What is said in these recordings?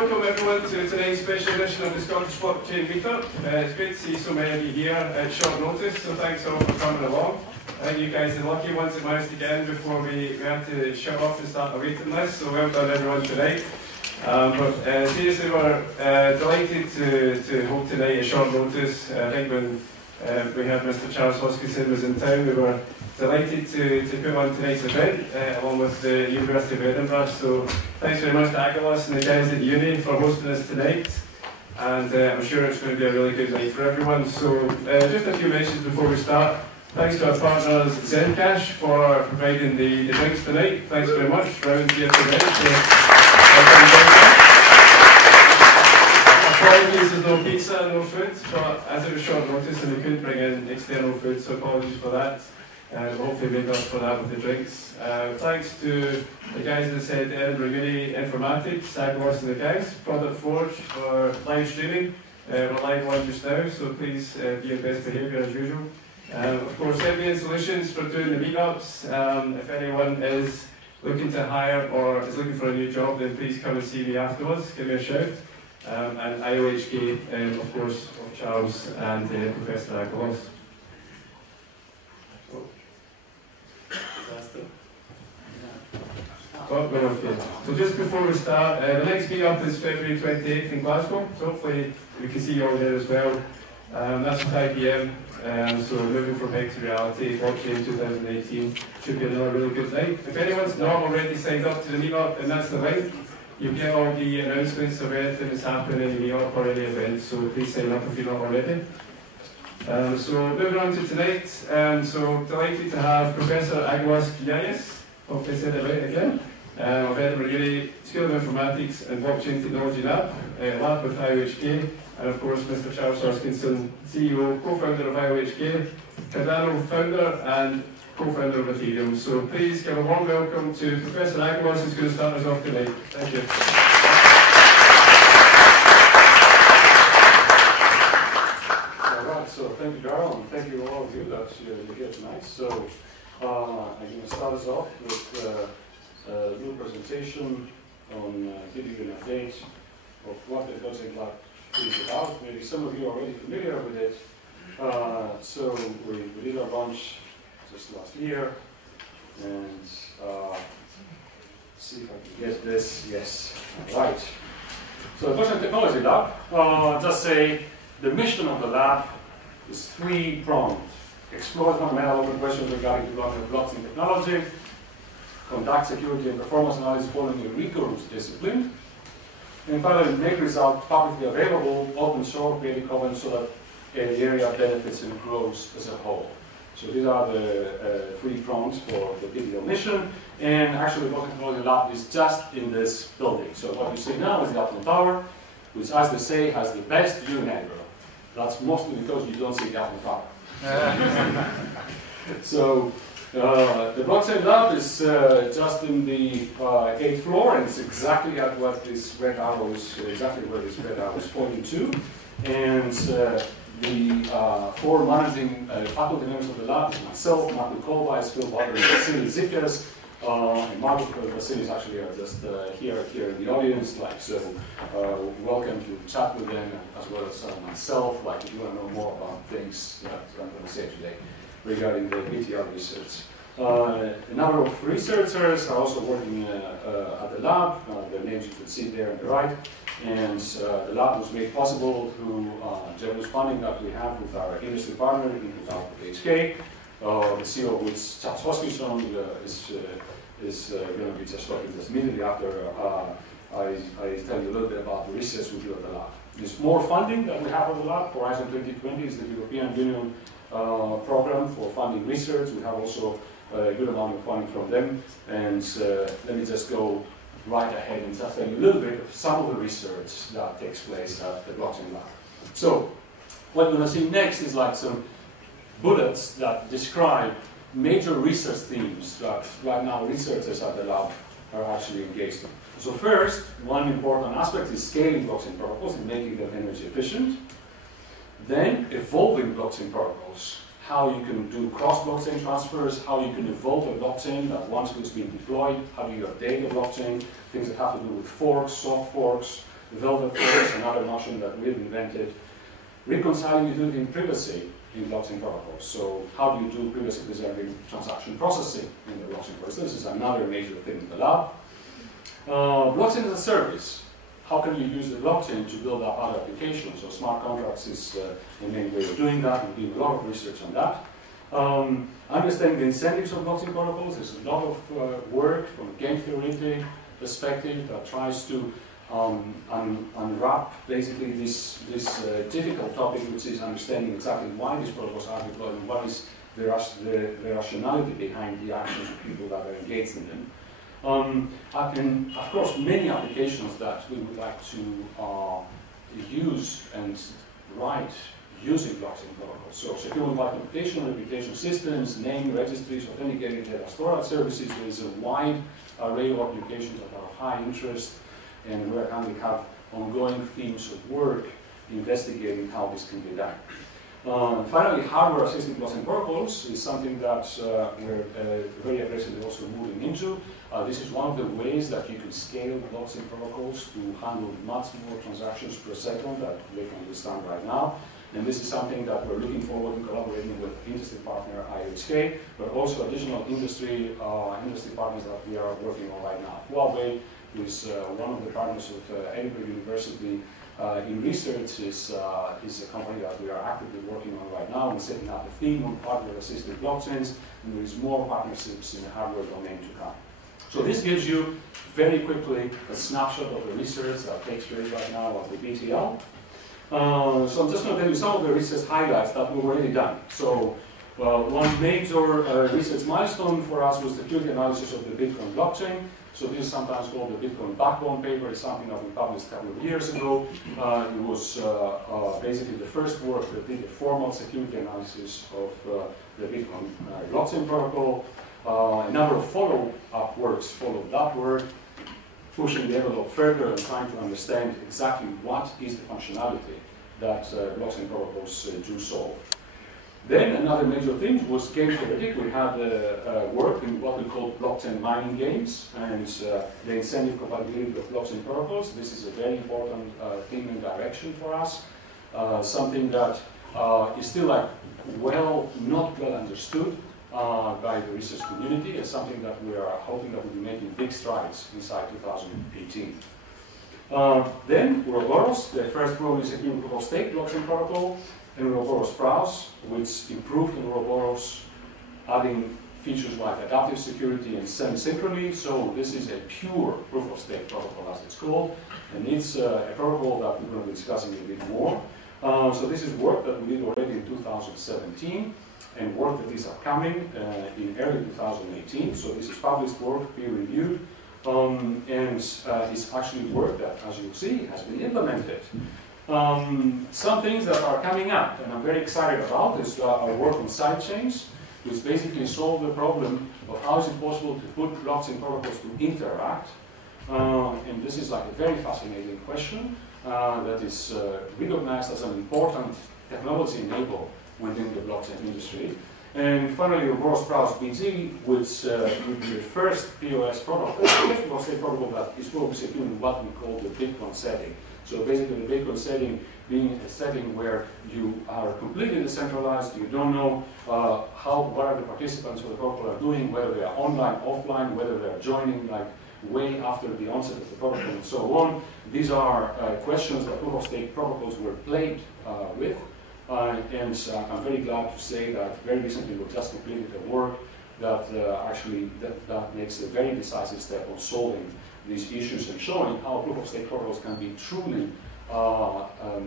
welcome everyone to today's special edition of the Scottish Blockchain Meetup. It's great to see so many of you here at short notice, so thanks all for coming along. I think you guys are the lucky ones that managed to get in before we had to shut off and start a waiting list, so well done everyone tonight. Seriously, we're delighted to hold tonight at short notice. I think when we heard Mr. Charles Hoskinson was in town, we were delighted to put on tonight's event along with the University of Edinburgh. So thanks very much to Agalos and the guys at uni for hosting us tonight. And I'm sure it's going to be a really good night for everyone. So just a few mentions before we start. Thanks to our partners Zencash for providing the drinks tonight. Thanks very much. Round here today. Apologies, there's no pizza, no food, but as it was short notice and we couldn't bring in external food, so apologies for that. We'll hopefully make up for that with the drinks. Thanks to the guys that said Edinburgh Uni Informatics, Agalos and the guys, Product Forge for live streaming. We're live on just now, so please be in best behaviour as usual. Of course, Symbian Solutions for doing the meetups. If anyone is looking to hire or is looking for a new job, then please come and see me afterwards, give me a shout. And IOHK, of course, of Charles and Professor Agalos. Oh, we're okay. So just before we start, the next meetup is February 28th in Glasgow, so hopefully we can see you all there as well. That's 5 PM, so moving from Hex to reality, blockchain 2018 should be another really good night. If anyone's not already signed up to the meetup, then that's the link. You'll get all the announcements of anything that's happening in the meetup or any event, so please sign up if you're not already. So moving on to tonight, so delighted to have Professor Agalos Kianis, hopefully I said it right again, of Edinburgh Uni School of Informatics and Blockchain Technology Lab with IOHK, and of course Mr. Charles Hoskinson, CEO, co-founder of IOHK, Cardano founder and co-founder of Ethereum. So please give a warm welcome to Professor Agalos, who's going to start us off tonight. Thank you. So thank you, Darryl, and thank you all of you that you're here tonight. So I'm going to start us off with a little presentation on giving you an update of what the blockchain lab is about. Maybe some of you are already familiar with it. So we did our launch just last year, and see if I can get this. Yes, right. So the Blockchain Technology Lab, just say the mission of the lab is three-pronged. Explore fundamental open questions regarding development of blockchain technology, conduct security and performance analysis following a rigorous discipline, and finally make results publicly available, open source, Creative Commons, so that the area benefits and grows as a whole. So these are the three prongs for the BTL mission, and actually the Blockchain Technology Lab is just in this building. So what you see now is the Apple Tower, which, as they say, has the best view in Edinburgh. That's mostly because you don't see the Apple Tower. So the blockchain lab is just in the 8th floor, and it's exactly at what this red arrow is, exactly where this red arrow is pointing to. And the four managing faculty members of the lab, myself, Mark Kolba, Phil Butler, and Vasily Zikas. And Mark and Vasily actually are just here in the audience. So welcome to chat with them, as well as myself. If you want to know more about things that I'm going to say today regarding the BTL research. A number of researchers are also working at the lab. Their names you can see there on the right. And the lab was made possible through generous funding that we have with our industry partner, HK. The CEO of which, Charles Hoskinson, is going to be just talking just immediately after I tell you a little bit about the research we do at the lab. There's more funding that we have at the lab. Horizon 2020 is the European Union program for funding research. We have also a good amount of funding from them. And let me just go right ahead and just tell you a little bit of some of the research that takes place at the blockchain lab. So what we're going to see next is some bullets that describe major research themes that right now researchers at the lab are actually engaged in. So first, one important aspect is scaling blockchain protocols and making them energy efficient. Then evolving blockchain protocols, how you can do cross-blockchain transfers, how you can evolve a blockchain that once it's been deployed, how do you update a blockchain, things that have to do with forks, soft forks, velvet forks, another notion that we've invented, reconciling utility and privacy in blockchain protocols. So how do you do privacy-preserving transaction processing in the blockchain protocol? This is another major thing in the lab. Blockchain as a service. How can you use the blockchain to build up other applications? So smart contracts is the main way of doing that. We're doing a lot of research on that. Understanding the incentives of blockchain protocols. There's a lot of work from a game theoretic perspective that tries to unwrap basically this difficult topic, which is understanding exactly why these protocols are deployed and what is the rationality behind the actions of people that are engaged in them. And of course, many applications that we would like to use and write using blockchain protocols. So secure mobile computation, reputation systems, name registries, authenticated data storage services. There is a wide array of applications that are of high interest, and where can we have ongoing themes of work investigating how this can be done. Finally, hardware-assisted blockchain protocols is something that we're very aggressively also moving into. This is one of the ways that you can scale blockchain protocols to handle much more transactions per second that they can withstand right now. And this is something that we're looking forward to collaborating with industry partner IHK, but also additional industry partners that we are working on right now. Huawei is one of the partners of Edinburgh University in research is a company that we are actively working on right now and setting up a theme on hardware-assisted blockchains, and there is more partnerships in the hardware domain to come. So this gives you very quickly a snapshot of the research that takes place right now at the BTL. So I'm just going to tell you some of the research highlights that we've already done. So one major research milestone for us was the security analysis of the Bitcoin blockchain. So this is sometimes called the Bitcoin backbone paper. It's something that we published a couple of years ago. It was basically the first work that did a formal security analysis of the Bitcoin blockchain protocol. A number of follow-up works followed that work, pushing the envelope further and trying to understand exactly what is the functionality that blockchain protocols do solve. Then another major thing was game theoretic. We had work in what we call blockchain mining games and the incentive compatibility of blockchain protocols. This is a very important theme and direction for us. Something that is still not well understood by the research community, and something that we are hoping that we'll be making big strides inside 2018. Then Ouroboros, the first probably secure proof of stake blockchain protocol, and Ouroboros Browse, which improved on Ouroboros, adding features like adaptive security and semi-synchrony. So this is a pure proof of stake protocol, as it's called, and it's a protocol that we're going to be discussing a bit more. So this is work that we did already in 2017, and work that is upcoming in early 2018. So this is published work, peer-reviewed, and it's actually work that, as you'll see, has been implemented. Some things that are coming up, and I'm very excited about, is our work on sidechains, which basically solve the problem of how is it possible to put blockchain protocols to interact. And this is like a very fascinating question that is recognized as an important technology enabler within the blockchain industry. And finally, Ouroboros Browse BT, which would be the first POS protocol, the first proof of stake protocol that is probably securing what we call the Bitcoin setting. So basically, the Bitcoin setting being a setting where you are completely decentralized, you don't know what are the participants of the protocol are doing, whether they are online, offline, whether they are joining like way after the onset of the protocol, and so on. These are questions that proof of stake protocols were plagued with. And I'm very glad to say that very recently we just completed a work that actually that makes a very decisive step on solving these issues and showing how proof of stake protocols can be truly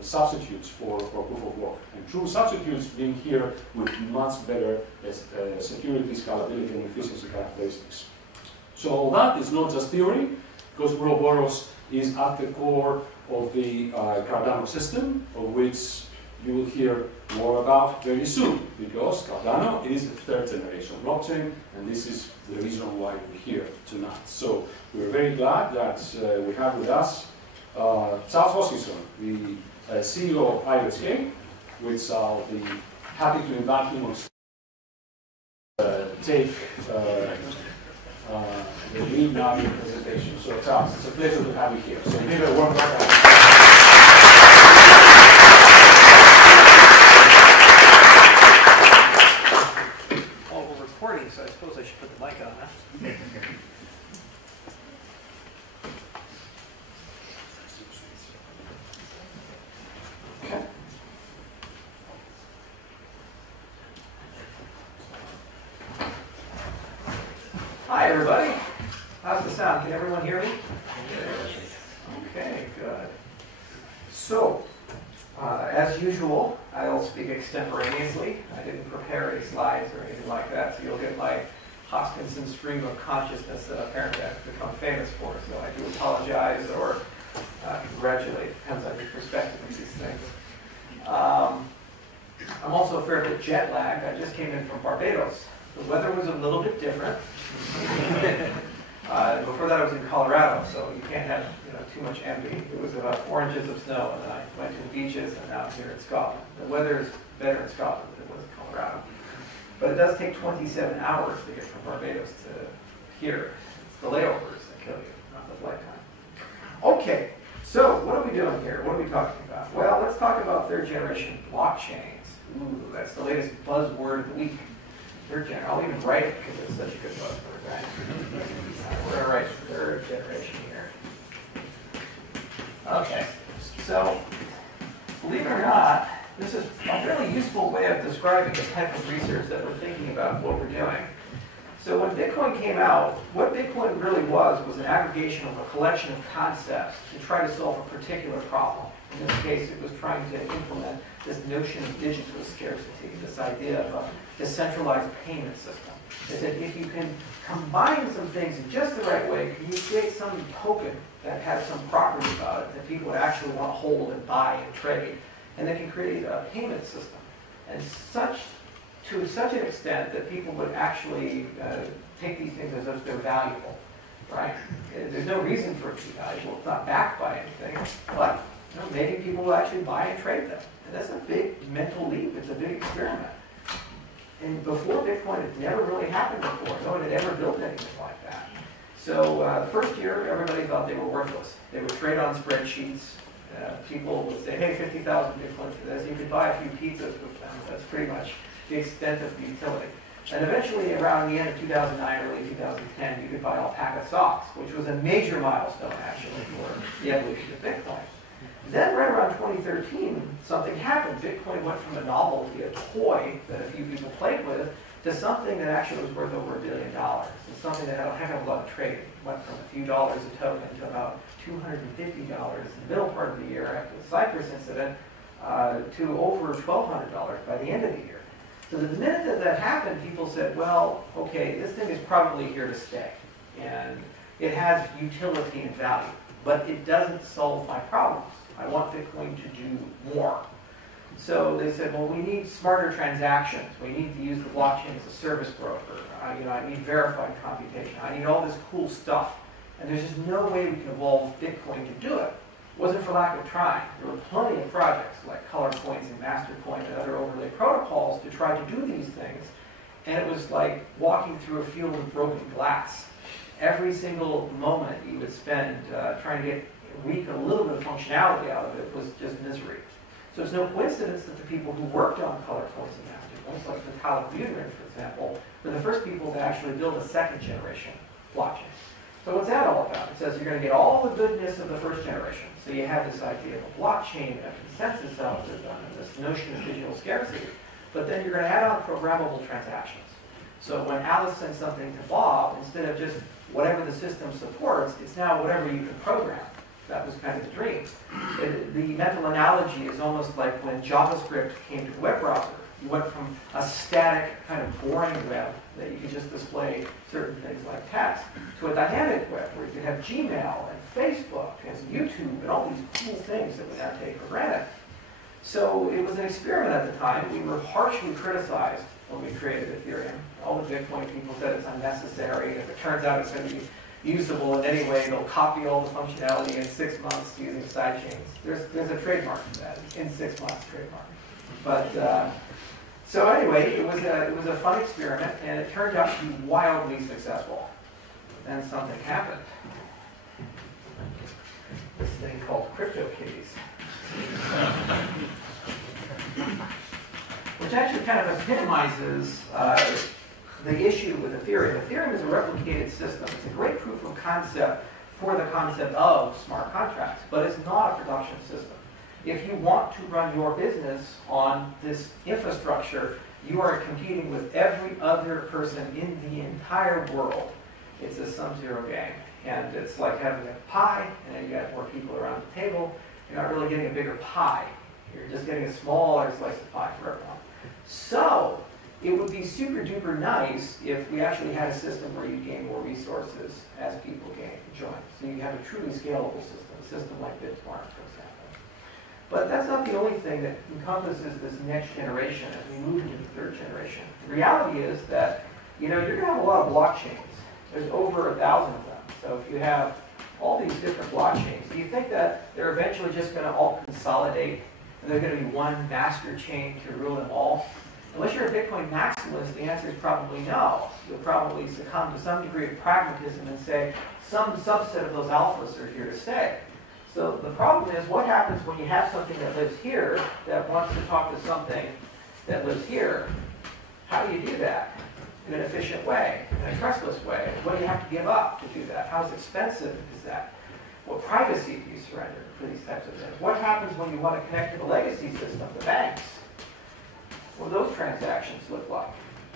substitutes for proof of work. And true substitutes being here with much better security, scalability, and efficiency characteristics. So all that is not just theory, because Ouroboros is at the core of the Cardano system, of which you will hear more about very soon, because Cardano is a third generation blockchain, and this is the reason why we're here tonight. So we're very glad that we have with us Charles Hoskinson, the CEO of IHK, which I'll be happy to invite him on take the need not be presentation. So Charles, it's a pleasure to have you here. So give it a warm welcome. Oh, we're recording, so I suppose I should put the mic on, huh? Okay. Hi, everybody. How's the sound? Can everyone hear me? Okay, good. So, as usual, I'll speak extemporaneously. I didn't prepare any slides or anything like that, so you'll get my Hoskinson stream of consciousness that apparently I've become famous for. So I do apologize or congratulate. Depends on your perspective of these things. I'm also a fair bit jet lagged. I just came in from Barbados. The weather was a little bit different. Before that I was in Colorado, so you can't have too much envy. It was about 4 inches of snow, and then I went to the beaches, and now I'm here in Scotland. The weather is better in Scotland than it was in Colorado. But it does take 27 hours to get from Barbados to here. It's the layovers that kill you, not the flight time. Okay, so what are we doing here? What are we talking about? Well, let's talk about third generation blockchains. Ooh, that's the latest buzzword of the week. Third generation. I'll even write it because it's such a good buzzword, right? We're going to write third generation here. Okay, so believe it or not, this is a really useful way of describing the type of research that we're thinking about what we're doing. So when Bitcoin came out, what Bitcoin really was an aggregation of a collection of concepts to try to solve a particular problem. In this case, it was trying to implement this notion of digital scarcity, this idea of a decentralized payment system. It said if you can combine some things in just the right way, can you create some token that has some property about it that people would actually want to hold and buy and trade, and that can create a payment system. And to such an extent that people would actually take these things as if they're valuable, right? There's no reason for it to be valuable. It's not backed by anything, but maybe people will actually buy and trade them. And that's a big mental leap. It's a big experiment. And before Bitcoin, it never really happened before. No one had ever built anything like that. So the first year, everybody thought they were worthless. They would trade on spreadsheets. People would say, hey, 50,000 Bitcoin for this. You could buy a few pizzas with them. That's pretty much the extent of the utility. And eventually, around the end of 2009, early 2010, you could buy alpaca socks, which was a major milestone, actually, for the evolution of Bitcoin. Then, right around 2013, something happened. Bitcoin went from a novelty, a toy that a few people played with, to something that actually was worth over $1 billion. It's something that had a heck of a lot of trading. It went from a few dollars a token to about $250 in the middle part of the year after the Cyprus incident, to over $1,200 by the end of the year. So the minute that that happened, people said, well, okay, this thing is probably here to stay. And it has utility and value, but it doesn't solve my problems. I want Bitcoin to do more. So they said, well, we need smarter transactions. We need to use the blockchain as a service broker. I need verified computation. I need all this cool stuff. And there's just no way we can evolve Bitcoin to do it. It wasn't for lack of trying. There were plenty of projects like Color Coins and Mastercoin and other overlay protocols to try to do these things. And it was like walking through a field of broken glass. Every single moment you would spend trying to wreak a little bit of functionality out of it was just misery. So it's no coincidence that the people who worked on Color Coins and Mastercoins, like Untitled Chapter, for example, were the first people to actually build a second generation blockchain. So what's that all about? It says you're going to get all the goodness of the first generation. So you have this idea of a blockchain, a consensus algorithm, and this notion of digital scarcity. But then you're going to add on programmable transactions. So when Alice sends something to Bob, instead of just whatever the system supports, it's now whatever you can program. That was kind of the dream. The mental analogy is almost like when JavaScript came to the web browser. You went from a static, kind of boring web that you could just display certain things like text to a dynamic web where you could have Gmail and Facebook and YouTube and all these cool things that we now take for granted. So it was an experiment at the time. We were harshly criticized when we created Ethereum. All the Bitcoin people said it's unnecessary. If it turns out it's going to be usable in any way, they'll copy all the functionality in 6 months using sidechains. There's a trademark for that, in 6 months trademark. But so anyway, it was a fun experiment, and it turned out to be wildly successful. then something happened. This thing called CryptoKitties. Which actually kind of epitomizes the issue with Ethereum. Ethereum is a replicated system. It's a great proof of concept for the concept of smart contracts, but it's not a production system. If you want to run your business on this infrastructure, you are competing with every other person in the entire world. It's a sum-zero game. And it's like having a pie, and then you got more people around the table. You're not really getting a bigger pie. You're just getting a smaller slice of pie for everyone. So, it would be super duper nice if we actually had a system where you gain more resources as people join. So you have a truly scalable system like Bitcoin, for example. But that's not the only thing that encompasses this next generation as we move into the third generation. The reality is that, you're going to have a lot of blockchains. There's over 1,000 of them. So if you have all these different blockchains, do you think that they're eventually just going to all consolidate and there's going to be one master chain to rule them all? Unless you're a Bitcoin maximalist, the answer is probably no. You'll probably succumb to some degree of pragmatism and say some subset of those alphas are here to stay. So the problem is, what happens when you have something that lives here that wants to talk to something that lives here? How do you do that in an efficient way, in a trustless way? What do you have to give up to do that? How expensive is that? What privacy do you surrender for these types of things? What happens when you want to connect to the legacy system, the banks? What do those transactions look like?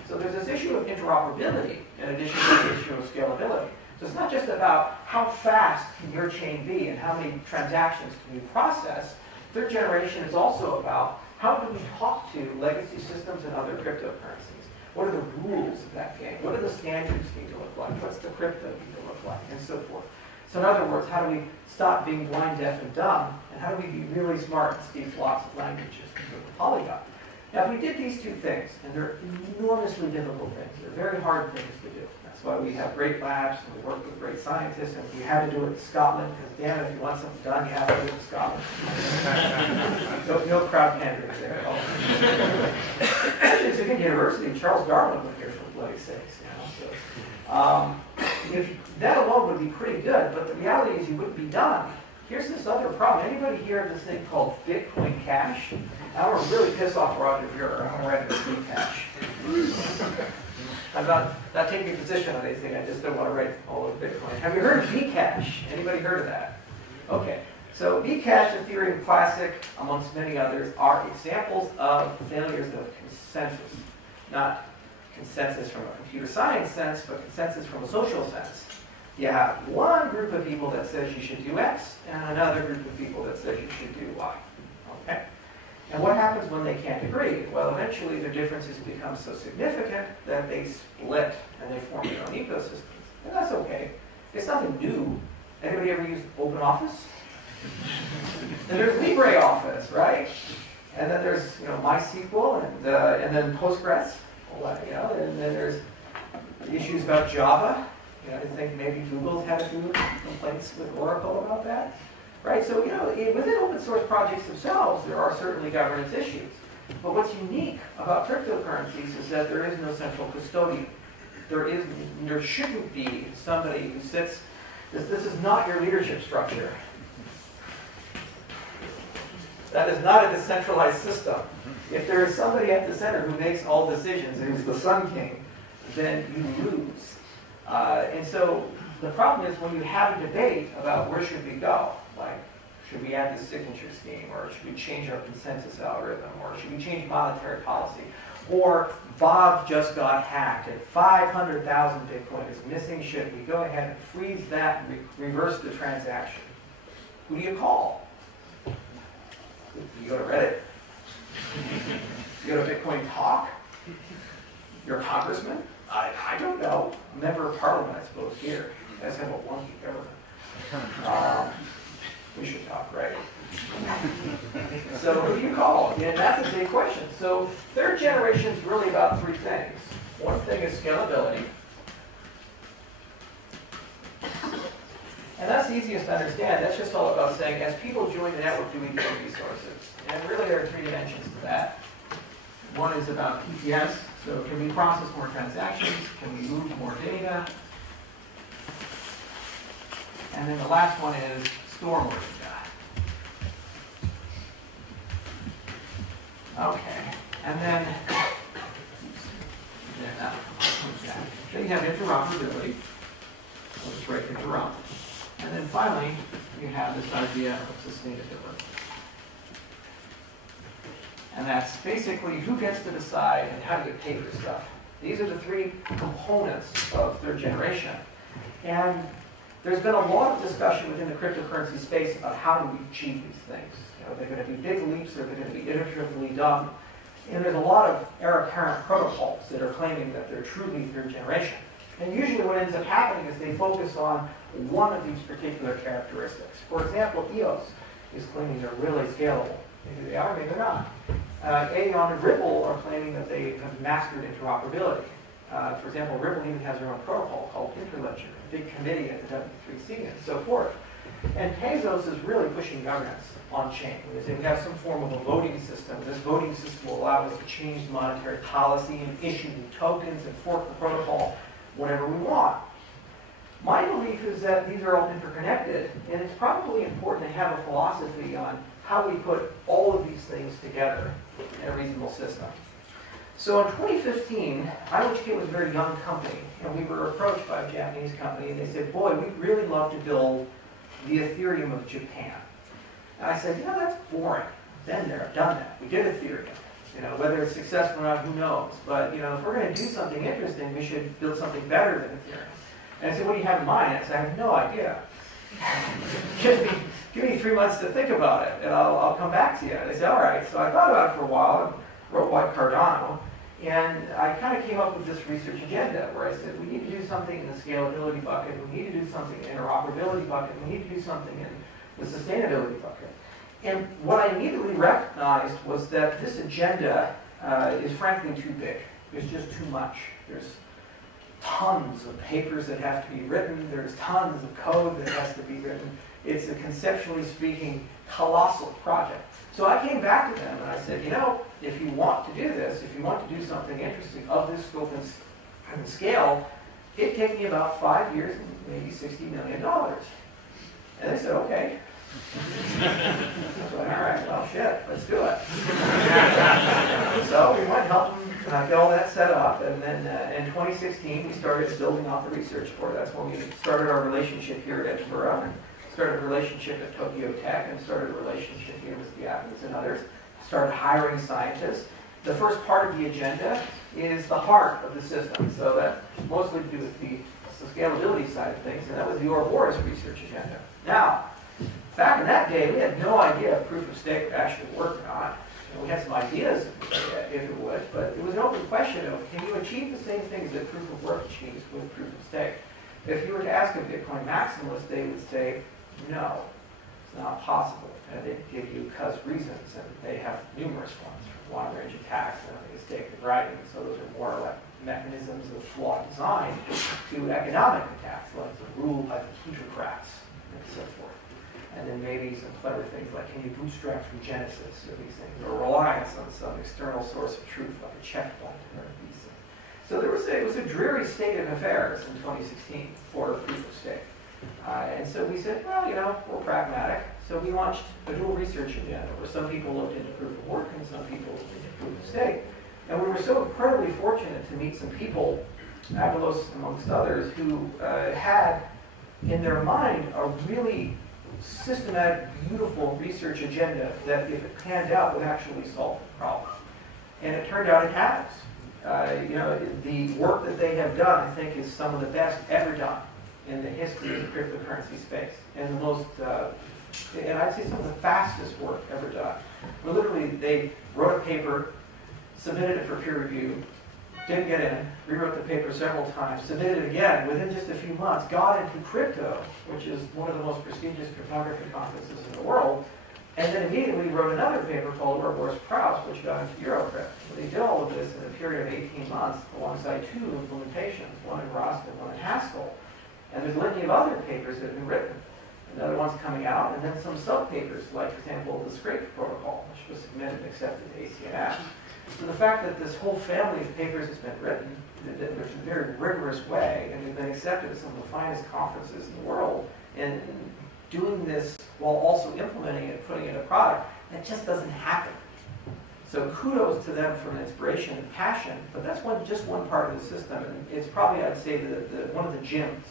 So there's this issue of interoperability in addition to the issue of scalability. So it's not just about how fast can your chain be and how many transactions can you process. Third generation is also about how do we talk to legacy systems and other cryptocurrencies? What are the rules of that game? What do the standards need to look like? What's the crypto need to look like? And so forth. So in other words, how do we stop being blind, deaf, and dumb? And how do we be really smart and speak lots of languages with the polyglot? Now, if we did these two things, and they're enormously difficult things, they're very hard things to do. That's why we have great labs, and we work with great scientists, and we had to do it in Scotland, because damn it, if you want something done, you have to do it in Scotland. no crowd pandering there at all. Actually, it's a good university. Charles Darwin went here for bloody sakes, So, if that alone would be pretty good, but the reality is you wouldn't be done. Here's this other problem. Anybody hear of this thing called Bitcoin Cash? I want to really piss off Roger Buer. I'm going to write this Cash. I'm not taking a position on anything. I just don't want to write all of Bitcoin. Have you heard of Bcash? Anybody heard of that? Okay. So Bcash, Ethereum Classic, amongst many others, are examples of failures of consensus. Not consensus from a computer science sense, but consensus from a social sense. You have one group of people that says you should do X, and another group of people that says you should do Y. Okay? And what happens when they can't agree? Well, eventually their differences become so significant that they split and they form their own ecosystems. And that's okay. It's nothing new. Anybody ever used OpenOffice? And there's LibreOffice, right? And then there's MySQL and then Postgres, and then there's issues about Java. I think maybe Google's had a few complaints with Oracle about that. Right? So, within open source projects themselves, there are certainly governance issues. But what's unique about cryptocurrencies is that there is no central custodian. There shouldn't be somebody who sits, this is not your leadership structure. That is not a decentralized system. If there is somebody at the center who makes all decisions, who's the Sun King, then you lose. And so the problem is when you have a debate about where should we go, like should we add this signature scheme, or should we change our consensus algorithm, or should we change monetary policy, or Bob just got hacked and 500,000 Bitcoin is missing, should we go ahead and freeze that and reverse the transaction? Who do you call? You go to Reddit? You go to Bitcoin Talk? Your congressman? I don't know. Member of Parliament, I suppose, here. You guys have a wonky government. We should talk, right? So who do you call? And that's a big question. So third generation is really about three things. One thing is scalability. And that's the easiest to understand. That's just all about saying, as people join the network, do we gain resources? And really there are three dimensions to that. One is about PTS. So can we process more transactions? Can we move more data? And then the last one is store merging. Okay, and then you have interoperability. I'll just write interop. And then finally, you have this idea of sustainability. And that's basically who gets to decide and how do you pay for stuff. These are the three components of third generation. And there's been a lot of discussion within the cryptocurrency space about how do we achieve these things. You know, they're going to be big leaps, or they're going to be iteratively done. And there's a lot of heir-apparent protocols that are claiming that they're truly third generation. And usually what ends up happening is they focus on one of these particular characteristics. For example, EOS is claiming they're really scalable. Maybe they are, maybe they're not. Aeon and Ripple are claiming that they have mastered interoperability. For example, Ripple even has their own protocol called Interledger, a big committee at the W3C and so forth. And Tezos is really pushing governance on-chain. We have some form of a voting system. This voting system will allow us to change monetary policy and issue new tokens and fork the protocol whenever we want. My belief is that these are all interconnected, and it's probably important to have a philosophy on how we put all of these things together in a reasonable system. So in 2015, IOHK was a very young company, and we were approached by a Japanese company, and they said, boy, we'd really love to build the Ethereum of Japan. And I said, you know, that's boring. Been there, done that. We did Ethereum. You know, whether it's successful or not, who knows? But, you know, if we're going to do something interesting, we should build something better than Ethereum. And I said, what do you have in mind? I said, I have no idea. give me 3 months to think about it, and I'll come back to you. And they said, all right. So I thought about it for a while and wrote White Cardano. And I kind of came up with this research agenda where I said, we need to do something in the scalability bucket, we need to do something in the interoperability bucket, we need to do something in the sustainability bucket. And what I immediately recognized was that this agenda is frankly too big. There's just too much. There's tons of papers that have to be written. There's tons of code that has to be written. It's a, conceptually speaking, colossal project. So I came back to them and I said, you know, if you want to do this, if you want to do something interesting of this scope and scale, it'd take me about 5 years and maybe $60 million. And they said, okay. I was like, all right, well, shit, let's do it. So we went and helped them get all that set up, and then in 2016 we started building out the research for it. That's when we started our relationship here at Edinburgh, and started a relationship at Tokyo Tech, and started a relationship here with the Athens and others. Started hiring scientists. The first part of the agenda is the heart of the system, so that mostly to do with the scalability side of things, and that was the Ouroboros research agenda. Now, back in that day, we had no idea if proof of stake would actually work or not. And we had some ideas if it would, but it was an open question of, can you achieve the same things that proof of work achieves with proof of stake? If you were to ask a Bitcoin maximalist, they would say, no, it's not possible. And they'd give you reasons, and they have numerous ones, from long-range attacks, and I think stake the writing. So those are more like mechanisms of flawed design to economic attacks, like the rule by the plutocrats, and so forth. And then maybe some clever things like, can you bootstrap from Genesis, or these things, or reliance on some external source of truth, like a checkpoint, or these things. So it was a dreary state of affairs in 2016 for proof of stake. And so we said, well, you know, we're pragmatic. So we launched a dual research agenda, where some people looked into proof of work and some people looked into proof of stake. And we were so incredibly fortunate to meet some people, Avalos amongst others, who had in their mind a really systematic, beautiful research agenda that, if it panned out, would actually solve the problem. And it turned out it has. You know, the work that they have done, I think, is some of the best ever done in the history of the cryptocurrency space, and the most, and I'd say some of the fastest work ever done. Where literally, they wrote a paper, submitted it for peer review, didn't get in, rewrote the paper several times, submitted it again within just a few months, got into crypto, which is one of the most prestigious cryptography conferences in the world, and then immediately wrote another paper called Ouroboros Praus, which got into Eurocrypt. They did all of this in a period of 18 months alongside 2 implementations, one in Rust and one in Haskell. And there's a litany of other papers that have been written, and other ones coming out, and then some sub-papers, like, for example, the Scrape protocol, which was submitted and accepted to ACNS. So the fact that this whole family of papers has been written in a very rigorous way, and they've been accepted at some of the finest conferences in the world, and doing this while also implementing it, putting it in a product, that just doesn't happen. So kudos to them for inspiration and passion, but that's just one part of the system, and it's probably, I'd say, one of the gems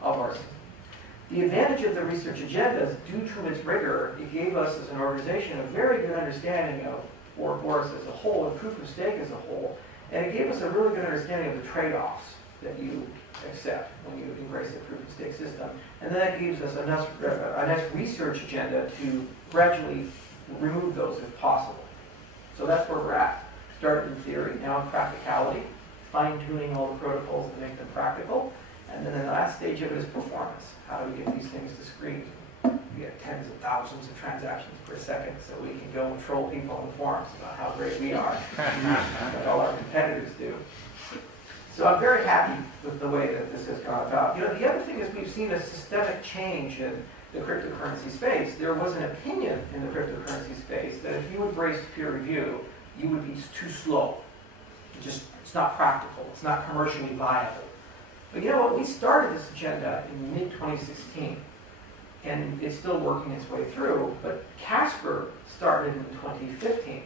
of our system. The advantage of the research agenda is due to its rigor, it gave us as an organization a very good understanding of Ouroboros as a whole and proof of stake as a whole, and it gave us a really good understanding of the trade-offs that you accept when you embrace the proof of stake system. And then that gives us a nice research agenda to gradually remove those if possible. So that's where we're at. Started in theory, now in practicality, fine-tuning all the protocols to make them practical. And then the last stage of it is performance. How do we get these things to screen? We get tens of thousands of transactions per second, so we can go and troll people on the forums about how great we are, like all our competitors do. So I'm very happy with the way that this has gone about. You know, the other thing is we've seen a systemic change in the cryptocurrency space. There was an opinion in the cryptocurrency space that if you embraced peer review, you would be too slow. It's not practical. It's not commercially viable. But you know what? We started this agenda in mid-2016, and it's still working its way through. But Casper started in 2015,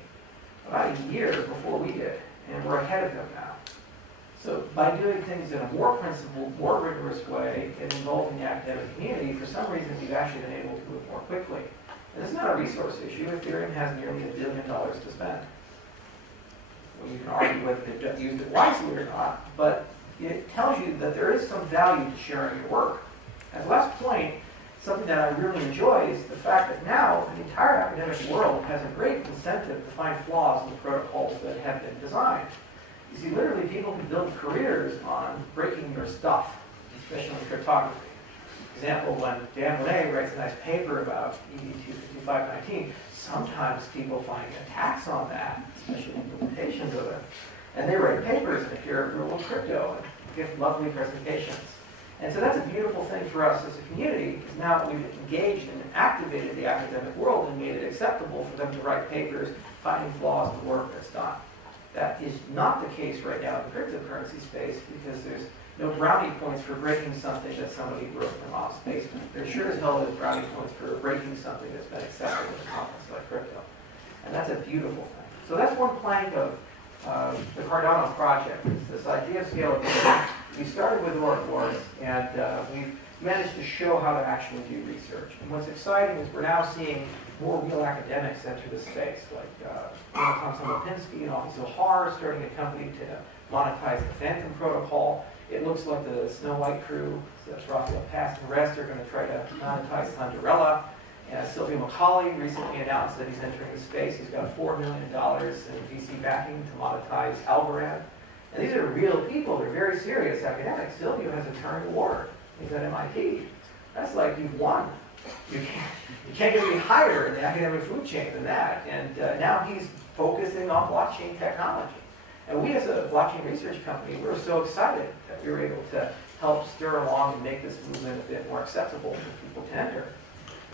about a year before we did, and we're ahead of them now. So by doing things in a more principled, more rigorous way and involving the academic community, for some reason we've actually been able to move more quickly. And it's not a resource issue. Ethereum has nearly $1 billion to spend. Well, you can argue whether they've used it wisely or not, but it tells you that there is some value to sharing your work. As a last point, something that I really enjoy is the fact that now the entire academic world has a great incentive to find flaws in the protocols that have been designed. You see, literally people can build careers on breaking your stuff, especially in cryptography. For example, when Dan Monet writes a nice paper about ED25519, sometimes people find attacks on that, especially implementations of it. And they write papers and appear at Real Crypto and give lovely presentations. And so that's a beautiful thing for us as a community, because now that we've engaged and activated the academic world and made it acceptable for them to write papers finding flaws in the work that's done. That is not the case right now in the cryptocurrency space, because there's no brownie points for breaking something that somebody wrote in their mom's basement. There sure as hell is brownie points for breaking something that's been accepted in a conference like crypto. And that's a beautiful thing. So that's one plank of the Cardano project. It's this idea of scalability. We started with Ouroboros, and we've managed to show how to actually do research. And what's exciting is we're now seeing more real academics enter the space, like Thompson Lipinski and Avi Zohar starting a company to monetize the Phantom protocol. It looks like the Snow White crew, so that's Raphael Pass and the rest, are going to try to monetize Thunderella. And Sylvia Macaulay recently announced that he's entering the space. He's got $4 million in VC backing to monetize Algorand. And these are real people. They're very serious academics. Sylvia has a turn award. He's at MIT. That's like you've won. You can't get any higher in the academic food chain than that. And now he's focusing on blockchain technology. And we as a blockchain research company, we're so excited that we were able to help stir along and make this movement a bit more acceptable for people to enter.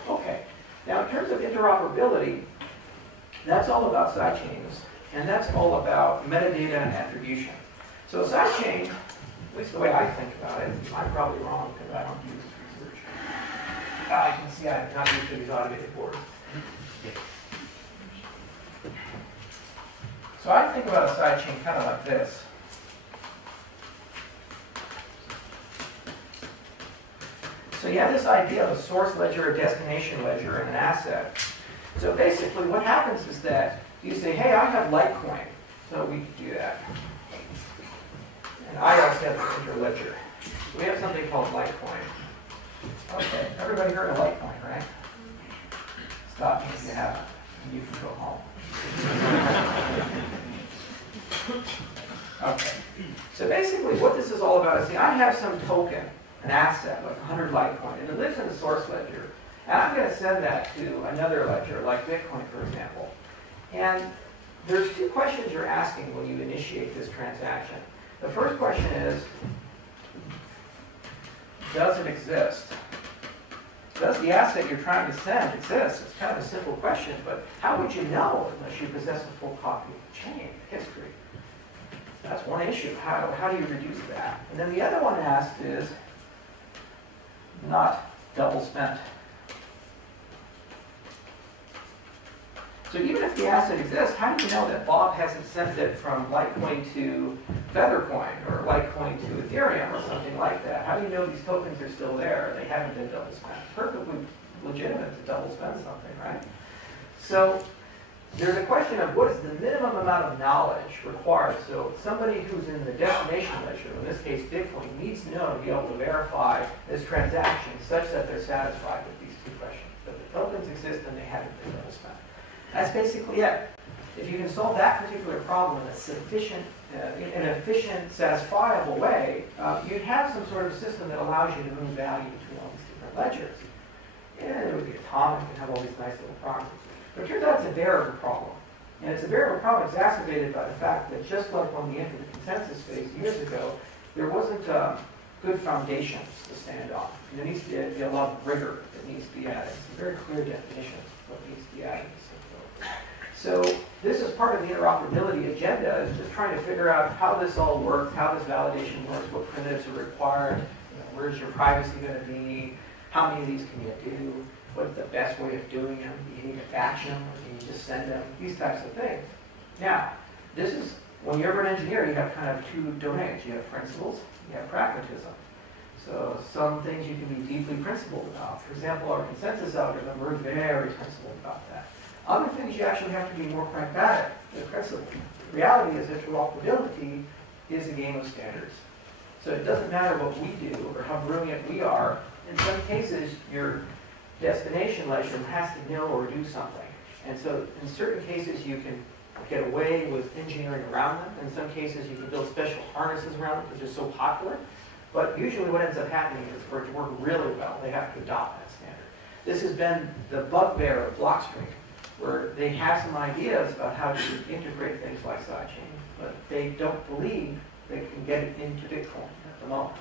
Okay, now in terms of interoperability, that's all about sidechains, and that's all about metadata and attribution. So sidechain, at least the way I think about it, I'm probably wrong because I don't do this research. You can see I'm not used to these automated boards. So I think about a sidechain kind of like this. So you have this idea of a source ledger, a destination ledger, and an asset. So basically what happens is that you say, hey, I have Litecoin. So we can do that. And I also have the interledger. We have something called Litecoin. Okay, everybody heard of Litecoin, right? Stop me if you haven't, and you can go home. Okay, so basically what this is all about is, see, I have some token, an asset, like 100 Litecoin, and it lives in a source ledger. And I'm going to send that to another ledger, like Bitcoin, for example. And there's two questions you're asking when you initiate this transaction. The first question is, does it exist? Does the asset you're trying to send exist? It's kind of a simple question, but how would you know unless you possess a full copy of the chain history? That's one issue. How do you reduce that? And then the other one asked is, not double spent. So even if the asset exists, how do you know that Bob hasn't sent it from Litecoin to Feathercoin or Litecoin to Ethereum or something like that? How do you know these tokens are still there? They haven't been double spent. Perfectly legitimate to double spend something, right? So there's a question of what is the minimum amount of knowledge required. So somebody who's in the destination ledger, in this case Bitcoin, needs to know to be able to verify this transaction such that they're satisfied with these two questions. That the tokens exist and they haven't been double spent. That's basically it. If you can solve that particular problem in a sufficient, in an efficient, satisfiable way, you'd have some sort of system that allows you to move value between all these different ledgers. And it would be atomic and have all these nice little properties. But it turns out it's a variable problem. And it's a variable problem exacerbated by the fact that just like when we entered the consensus phase years ago, there wasn't good foundations to stand on. There needs to be a lot of rigor that needs to be added. Some very clear definitions of what needs to be added. So this is part of the interoperability agenda, is just trying to figure out how this all works, how this validation works, what primitives are required, where's your privacy going to be, how many of these can you do, what's the best way of doing them, do you need to batch them, or can you just send them, these types of things. Now, this is, when you're an engineer, you have kind of two domains. You have principles, you have pragmatism. So some things you can be deeply principled about. For example, our consensus algorithm, we're very principled about that. Other things you actually have to be more pragmatic than principled. The reality is that interoperability is a game of standards. So it doesn't matter what we do or how brilliant we are. In some cases, your destination ledger has to know or do something. And so in certain cases, you can get away with engineering around them. In some cases, you can build special harnesses around them because they're so popular. But usually what ends up happening is for it to work really well, they have to adopt that standard. This has been the bugbear of Blockstream, where they have some ideas about how to integrate things like sidechain, but they don't believe they can get it into Bitcoin at the moment.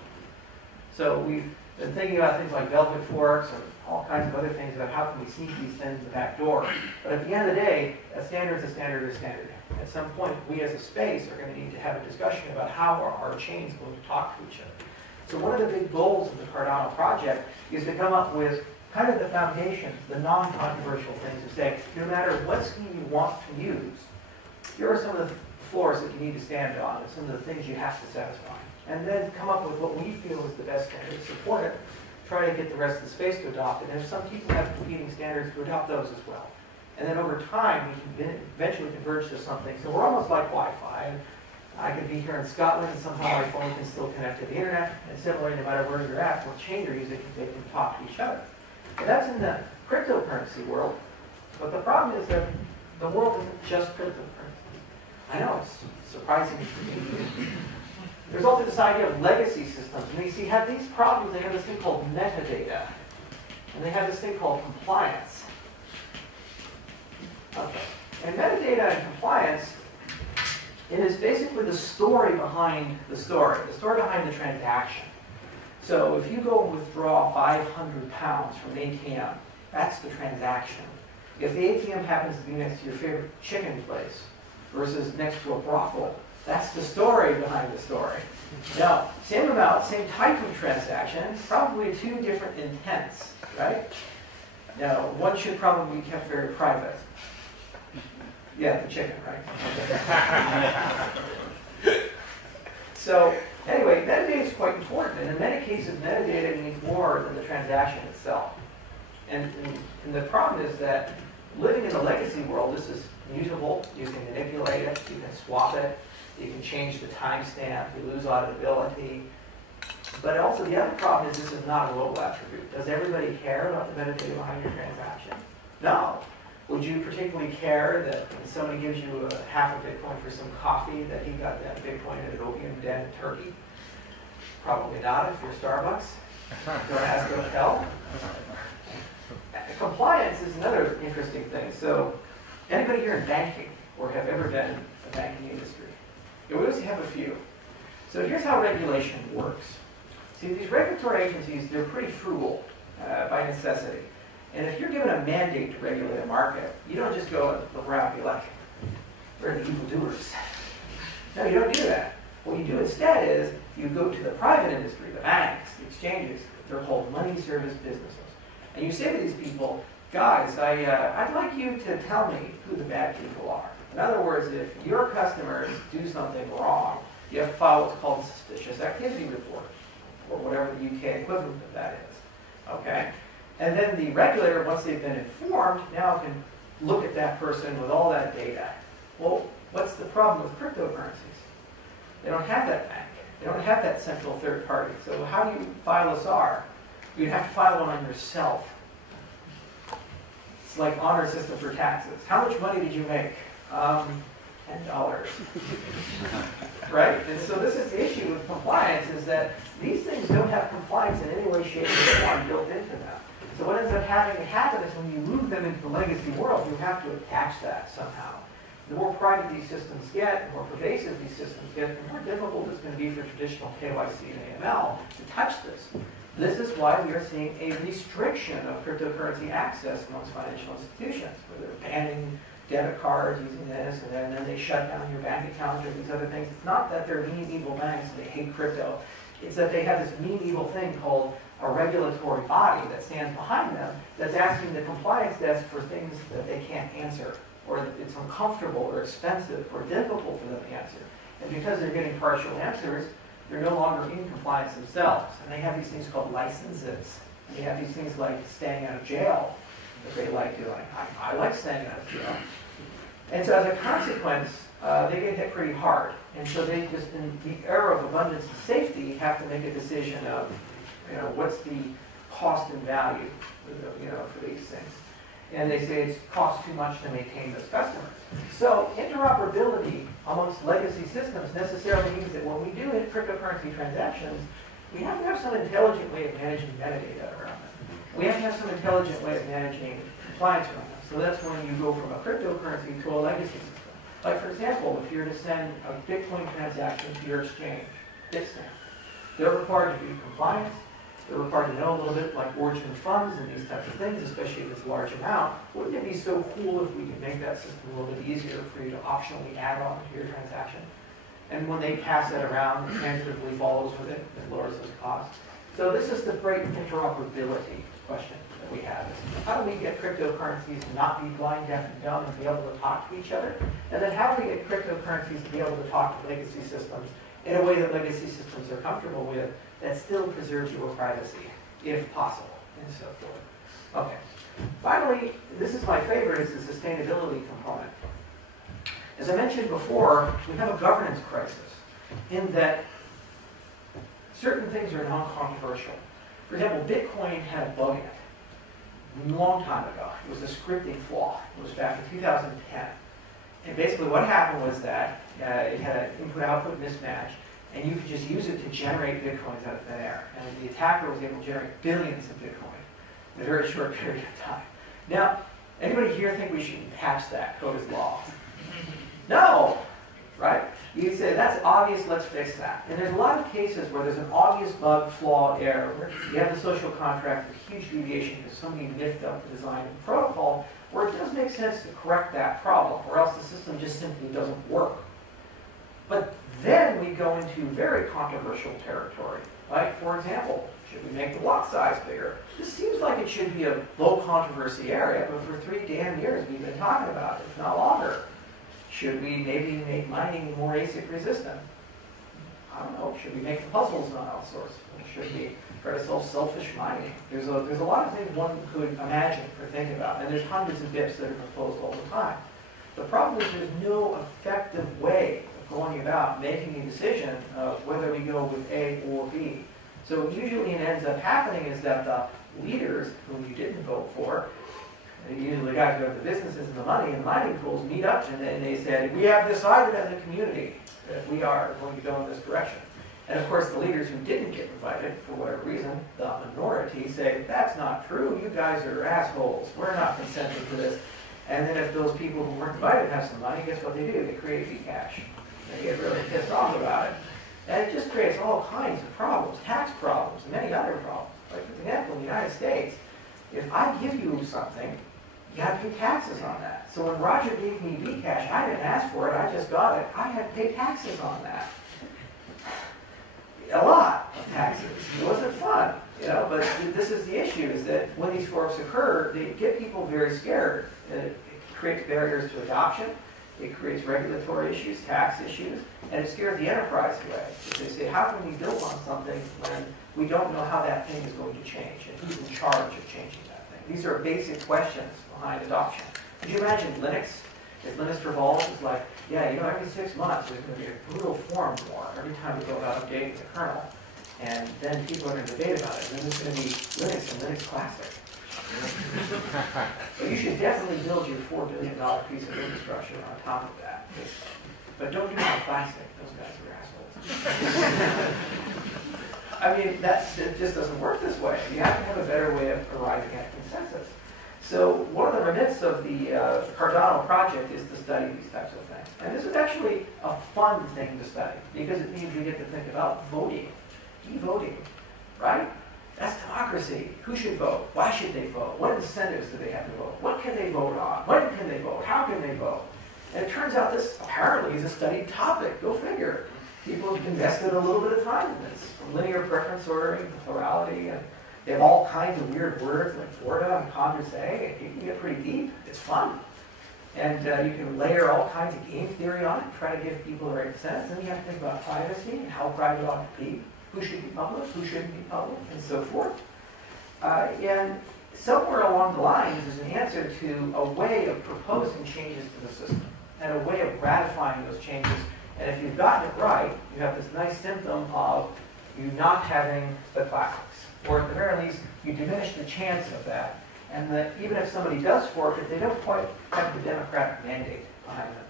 So we've been thinking about things like Velvet forks and all kinds of other things about how can we sneak these things in the back door. But at the end of the day, a standard is a standard is a standard. At some point, we as a space are going to need to have a discussion about how our chains going to talk to each other. So one of the big goals of the Cardano project is to come up with kind of the foundations, the non-controversial things to say, no matter what scheme you want to use, here are some of the floors that you need to stand on and some of the things you have to satisfy. And then come up with what we feel is the best standard, support it, try to get the rest of the space to adopt it. And if some people have competing standards, to adopt those as well. And then over time, we can eventually converge to something. So we're almost like Wi-Fi. I could be here in Scotland and somehow my phone can still connect to the internet. And similarly, no matter where you're at, what chain you're using, they can talk to each other. And that's in the cryptocurrency world. But the problem is that the world isn't just cryptocurrency. I know, it's surprising to me. There's also this idea of legacy systems. And you have these problems, they have this thing called metadata. And they have this thing called compliance. Okay. And metadata and compliance, it is basically the story behind the story behind the transaction. So if you go and withdraw 500 pounds from an ATM, that's the transaction. If the ATM happens to be next to your favorite chicken place versus next to a brothel, that's the story behind the story. Now, same amount, same type of transaction, probably two different intents, right? Now, one should probably be kept very private. Yeah, the chicken, right? Okay. So, anyway, metadata is quite important, and in many cases, metadata means more than the transaction itself. And the problem is that living in the legacy world, this is mutable. You can manipulate it, you can swap it, you can change the timestamp, you lose auditability. But also the other problem is this is not a global attribute. Does everybody care about the metadata behind your transaction? No. Would you particularly care that when somebody gives you half a Bitcoin for some coffee that he got that Bitcoin at an opium den in Turkey? Probably not if you're Starbucks. Don't ask a hotel. Compliance is another interesting thing. So anybody here in banking or have ever been in the banking industry? We always have a few. So here's how regulation works. See, these regulatory agencies, they're pretty frugal by necessity. And if you're given a mandate to regulate a market, you don't just go and look around and be like, we're the evildoers. No, you don't do that. What you do instead is you go to the private industry, the banks, the exchanges. They're called money service businesses. And you say to these people, guys, I'd like you to tell me who the bad people are. In other words, if your customers do something wrong, you have to file what's called a suspicious activity report, or whatever the UK equivalent of that is. Okay? And then the regulator, once they've been informed, now can look at that person with all that data. Well, what's the problem with cryptocurrencies? They don't have that bank. They don't have that central third party. So how do you file a SAR? You'd have to file one on yourself. It's like honor system for taxes. How much money did you make? $10. Right? And so this is the issue with compliance, is that these things don't have compliance in any way, shape, or form built into them. So what ends up having to happen is when you move them into the legacy world, you have to attach that somehow. The more private these systems get, the more pervasive these systems get, the more difficult it's going to be for traditional KYC and AML to touch this. This is why we are seeing a restriction of cryptocurrency access amongst financial institutions, where they're banning debit cards using this, and then they shut down your bank account or these other things. It's not that they're mean, evil banks and they hate crypto. It's that they have this mean, evil thing called a regulatory body that stands behind them that's asking the compliance desk for things that they can't answer, or that it's uncomfortable or expensive or difficult for them to answer. And because they're getting partial answers, they're no longer in compliance themselves. And they have these things called licenses. And they have these things like staying out of jail that they like doing. I like staying out of jail. And so as a consequence, they get hit pretty hard. And so they just, in the era of abundance and safety, have to make a decision of, what's the cost and value, for these things. And they say it costs too much to maintain those customers. So interoperability amongst legacy systems necessarily means that when we do cryptocurrency transactions, we have to have some intelligent way of managing metadata around them. We have to have some intelligent way of managing compliance around them. So that's when you go from a cryptocurrency to a legacy system. Like, for example, if you're to send a Bitcoin transaction to your exchange, Bitstamp, they're required to be compliant. They're required to know a little bit like origin of funds and these types of things, especially if it's a large amount. Wouldn't it be so cool if we could make that system a little bit easier for you to optionally add on to your transaction? And when they pass that around, it transitively follows with it, it lowers those costs. So this is the great interoperability question that we have. How do we get cryptocurrencies to not be blind, deaf, and dumb and be able to talk to each other? And then how do we get cryptocurrencies to be able to talk to legacy systems in a way that legacy systems are comfortable with, that still preserves your privacy, if possible, and so forth. Okay. Finally, this is my favorite, is the sustainability component. As I mentioned before, we have a governance crisis in that certain things are non-controversial. For example, Bitcoin had a bug in it a long time ago. It was a scripting flaw. It was back in 2010. And basically what happened was that it had an input-output mismatch, and you could just use it to generate Bitcoins out of thin air. And the attacker was able to generate billions of Bitcoin in a very short period of time. Now, anybody here think we should patch that code as law? No! Right? You say, that's obvious, let's fix that. And there's a lot of cases where there's an obvious bug, flaw, error, where you have the social contract with huge deviation because somebody miffed up the design of the protocol, where it does make sense to correct that problem, or else the system just simply doesn't work. But then we go into very controversial territory. Like, for example, should we make the block size bigger? This seems like it should be a low controversy area, but for 3 damn years we've been talking about it, if not longer. Should we maybe make mining more ASIC resistant? I don't know. Should we make the puzzles not outsourced? Should we try to solve selfish mining? There's a lot of things one could imagine or think about, and there's hundreds of BIPs that are proposed all the time. The problem is there's no effective way of going about making a decision of whether we go with A or B. So usually what ends up happening is that the leaders whom you didn't vote for, usually the guys who have the businesses and the money and the mining pools, meet up and then they said, we have decided as a community that we are going to go in this direction. And of course the leaders who didn't get invited, for whatever reason, the minority, say, that's not true, you guys are assholes, we're not consenting to this. And then if those people who weren't invited have some money, guess what they do? They create Bcash. They get really pissed off about it. And it just creates all kinds of problems, tax problems, and many other problems. Like for example, in the United States, if I give you something, you have to pay taxes on that. So when Roger gave me Bcash, I didn't ask for it, I just got it. I had to pay taxes on that. a lot of taxes. It wasn't fun, you know, but this is the issue, is that when these forks occur, they get people very scared. It creates barriers to adoption. It creates regulatory issues, tax issues, and it scares the enterprise away. They say, how can we build on something when we don't know how that thing is going to change and who's in charge of changing that thing? These are basic questions behind adoption. Could you imagine Linux? If Linux revolves, it's like, yeah, you know, every 6 months there's going to be a brutal form war every time we go about updating the kernel. And then people are going to debate about it. And then there's going to be Linux and Linux Classic. But you should definitely build your $4 billion piece of infrastructure on top of that. But don't do it on Classic. Those guys are assholes. I mean, it just doesn't work this way. You have to have a better way of arriving at consensus. So one of the remits of the Cardano project is to study these types of things. And this is actually a fun thing to study, because it means we get to think about voting, e-voting, right? That's democracy. Who should vote? Why should they vote? What incentives do they have to vote? What can they vote on? When can they vote? How can they vote? And it turns out this apparently is a studied topic. Go figure. People have invested a little bit of time in this, from linear preference ordering to plurality, and they have all kinds of weird words like Florida and Condorcet, and you can get pretty deep. It's fun. And you can layer all kinds of game theory on it, try to give people the right incentives. Then you have to think about privacy and how private ought to be, who should be public, who shouldn't be public, and so forth. And somewhere along the lines is an answer to a way of proposing changes to the system and a way of ratifying those changes. And if you've gotten it right, you have this nice symptom of you not having the classics. Or at the very least, you diminish the chance of that. And that even if somebody does fork it, they don't quite have the democratic mandate behind them.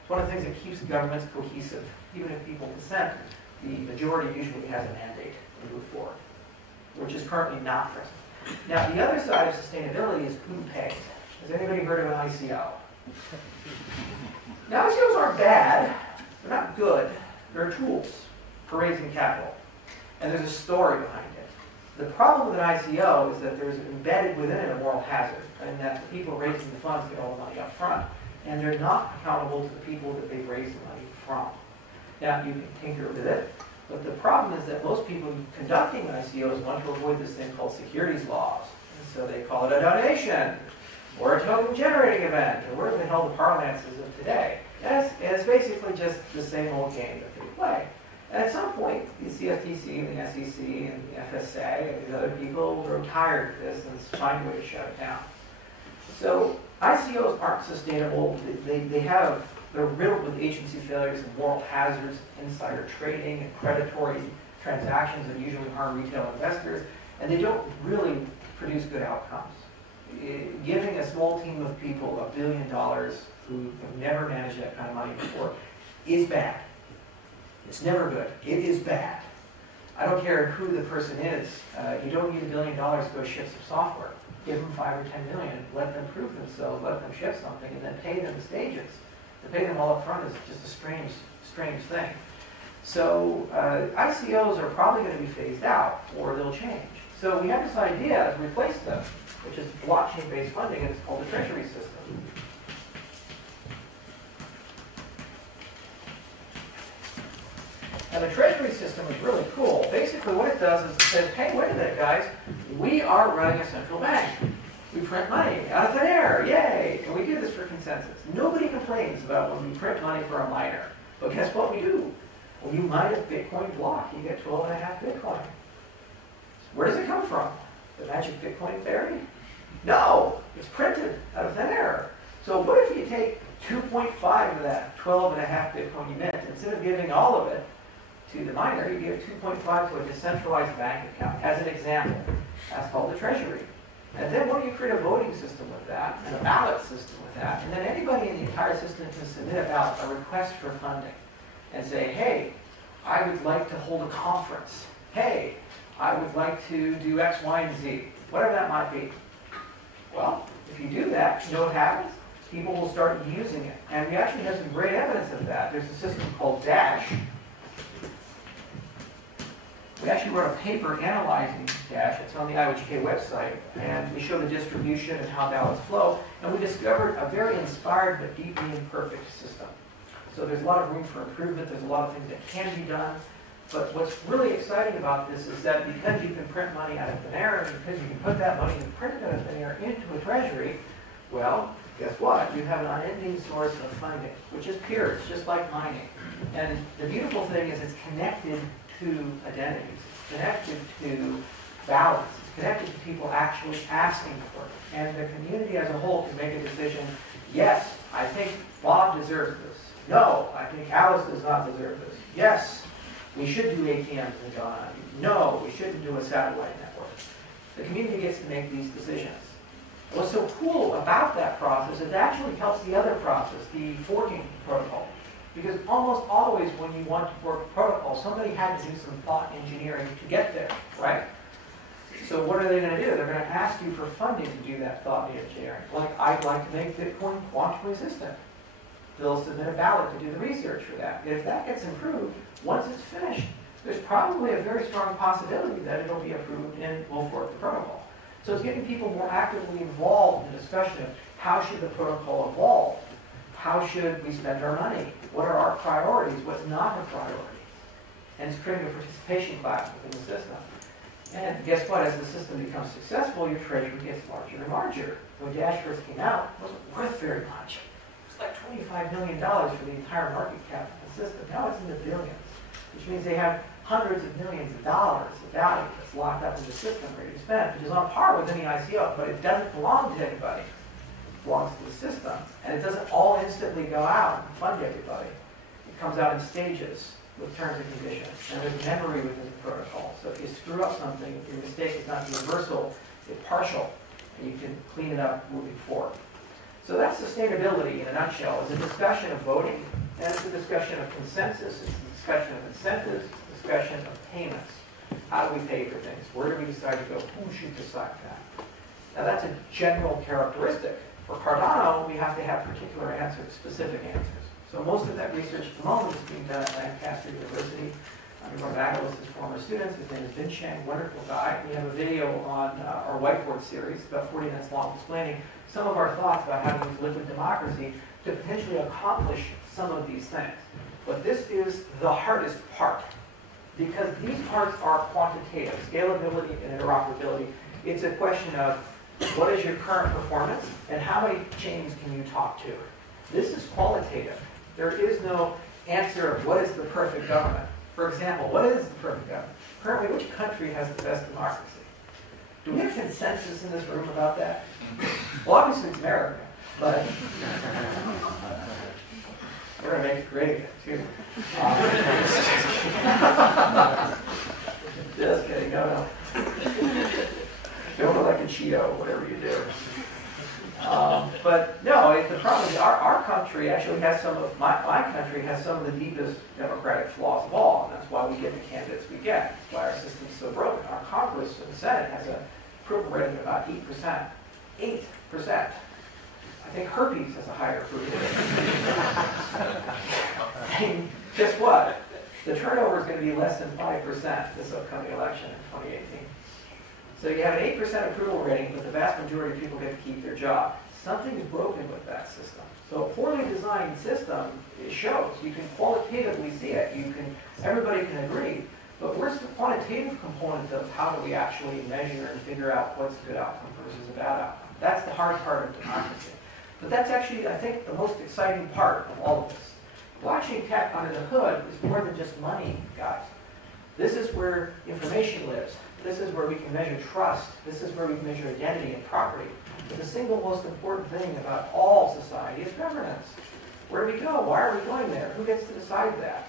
It's one of the things that keeps governments cohesive. Even if people dissent, the majority usually has a mandate to move forward, which is currently not present. Now, the other side of sustainability is who pays. Has anybody heard of an ICO? Now, ICOs aren't bad. They're not good. They're tools for raising capital. And there's a story behind it. The problem with an ICO is that there's embedded within it a moral hazard, and that the people raising the funds get all the money up front, and they're not accountable to the people that they've raised the money from. Now, you can tinker with it, but the problem is that most people conducting ICOs want to avoid this thing called securities laws. And so they call it a donation, or a token generating event, or whatever the hell the parlances of today. And it's basically just the same old game that they play. And at some point, the CFTC and the SEC and the FSA and these other people grow tired of this and find a way to shut it down. So ICOs aren't sustainable. They're riddled with agency failures and moral hazards, insider trading and predatory transactions that usually harm retail investors, and they don't really produce good outcomes. Giving a small team of people $1 billion who have never managed that kind of money before is bad. It's never good. It is bad. I don't care who the person is. You don't need $1 billion to go ship some software. Give them 5 or 10 million. Let them prove themselves. Let them ship something, and then pay them in stages. To pay them all up front is just a strange thing. So ICOs are probably going to be phased out, or they'll change. So we have this idea to replace them, which is blockchain-based funding, and it's called the treasury system. And the treasury system is really cool. Basically what it does is it says, hey, wait a minute, guys. We are running a central bank. We print money out of thin air. Yay! And we do this for consensus. Nobody complains about when we print money for a miner. But guess what we do? When you mine a Bitcoin block, you get 12.5 Bitcoin. Where does it come from? The magic Bitcoin fairy? No! It's printed out of thin air. So what if you take 2.5 of that 12.5 Bitcoin you mint, instead of giving all of it to the miner, you give 2.5 to a decentralized bank account, as an example. That's called the treasury. And then what do you create a voting system with that, and a ballot system with that, and then anybody in the entire system can submit a ballot, a request for funding, and say, hey, I would like to hold a conference. Hey, I would like to do X, Y, and Z, whatever that might be. Well, if you do that, you know what happens? People will start using it. And we actually have some great evidence of that. There's a system called Dash. We actually wrote a paper analyzing Dash. It's on the IOGK website. And we show the distribution and how ballots flow. And we discovered a very inspired but deeply imperfect system. So there's a lot of room for improvement. There's a lot of things that can be done. But what's really exciting about this is that because you can print money out of thin air, and because you can put that money printed out of thin air into a treasury, well, guess what? You have an unending source of funding, which is peers, just like mining. And the beautiful thing is it's connected to identities. It's connected to balance. It's connected to people actually asking for it. And the community as a whole can make a decision, yes, I think Bob deserves this. No, I think Alice does not deserve this. Yes, we should do ATMs in Ghana. No, we shouldn't do a satellite network. The community gets to make these decisions. What's so cool about that process is it actually helps the other process, the forking protocol. Because almost always when you want to fork a protocol, somebody had to do some thought engineering to get there, right? So what are they going to do? They're going to ask you for funding to do that thought engineering. Like, I'd like to make Bitcoin quantum resistant. They'll submit a ballot to do the research for that. If that gets improved, once it's finished, there's probably a very strong possibility that it'll be approved and we'll fork the protocol. So it's getting people more actively involved in the discussion of how should the protocol evolve? How should we spend our money? What are our priorities? What's not a priority? And it's creating a participation class within the system. And guess what? As the system becomes successful, your treasury gets larger and larger. When Dash first came out, it wasn't worth very much. It was like $25 million for the entire market cap of the system. Now it's in the billions, which means they have hundreds of millions of dollars of value that's locked up in the system ready to spend, which is on par with any ICO, but it doesn't belong to anybody. It belongs to the system. And it doesn't all instantly go out and fund everybody. It comes out in stages with terms and conditions, and there's memory within the protocol. So if you screw up something, your mistake is not universal, it's partial, and you can clean it up moving forward. So that's sustainability in a nutshell. It's a discussion of voting, and it's a discussion of consensus, it's a discussion of incentives, it's a discussion of payments. How do we pay for things? Where do we decide to go? Who should decide that? Now that's a general characteristic. For Cardano, we have to have particular answers, specific answers. So most of that research at the moment is being done at Lancaster University. One of Agilist's former students, his name is Vin Chang, wonderful guy. We have a video on our whiteboard series, about 40 minutes long, explaining some of our thoughts about how to use liquid democracy to potentially accomplish some of these things. But this is the hardest part, because these parts are quantitative, scalability and interoperability. It's a question of what is your current performance and how many chains can you talk to. This is qualitative. There is no answer of what is the perfect government. For example, what is the perfect government? Currently, which country has the best democracy? Do we have consensus in this room about that? Well, obviously it's America, but we're going to make it great again, too. Just kidding, no. Don't elect a Cheeto, whatever you do. But no, the problem is our country actually has some of, my country has some of the deepest democratic flaws of all, and that's why we get the candidates we get. That's why our system's so broken. Our Congress and the Senate has a approval rating of about 8%. 8%. I think herpes has a higher approval rating. And guess what? The turnover is going to be less than 5% this upcoming election in 2018. So you have an 8% approval rating, but the vast majority of people get to keep their job. Something is broken with that system. So a poorly designed system, it shows. You can qualitatively see it. Everybody can agree. But where's the quantitative component of how do we actually measure and figure out what's a good outcome versus a bad outcome? That's the hard part of democracy. But that's actually, I think, the most exciting part of all of this. Blockchain tech under the hood is more than just money, guys. This is where information lives. This is where we can measure trust. This is where we can measure identity and property. But the single most important thing about all society is governance. Where do we go? Why are we going there? Who gets to decide that?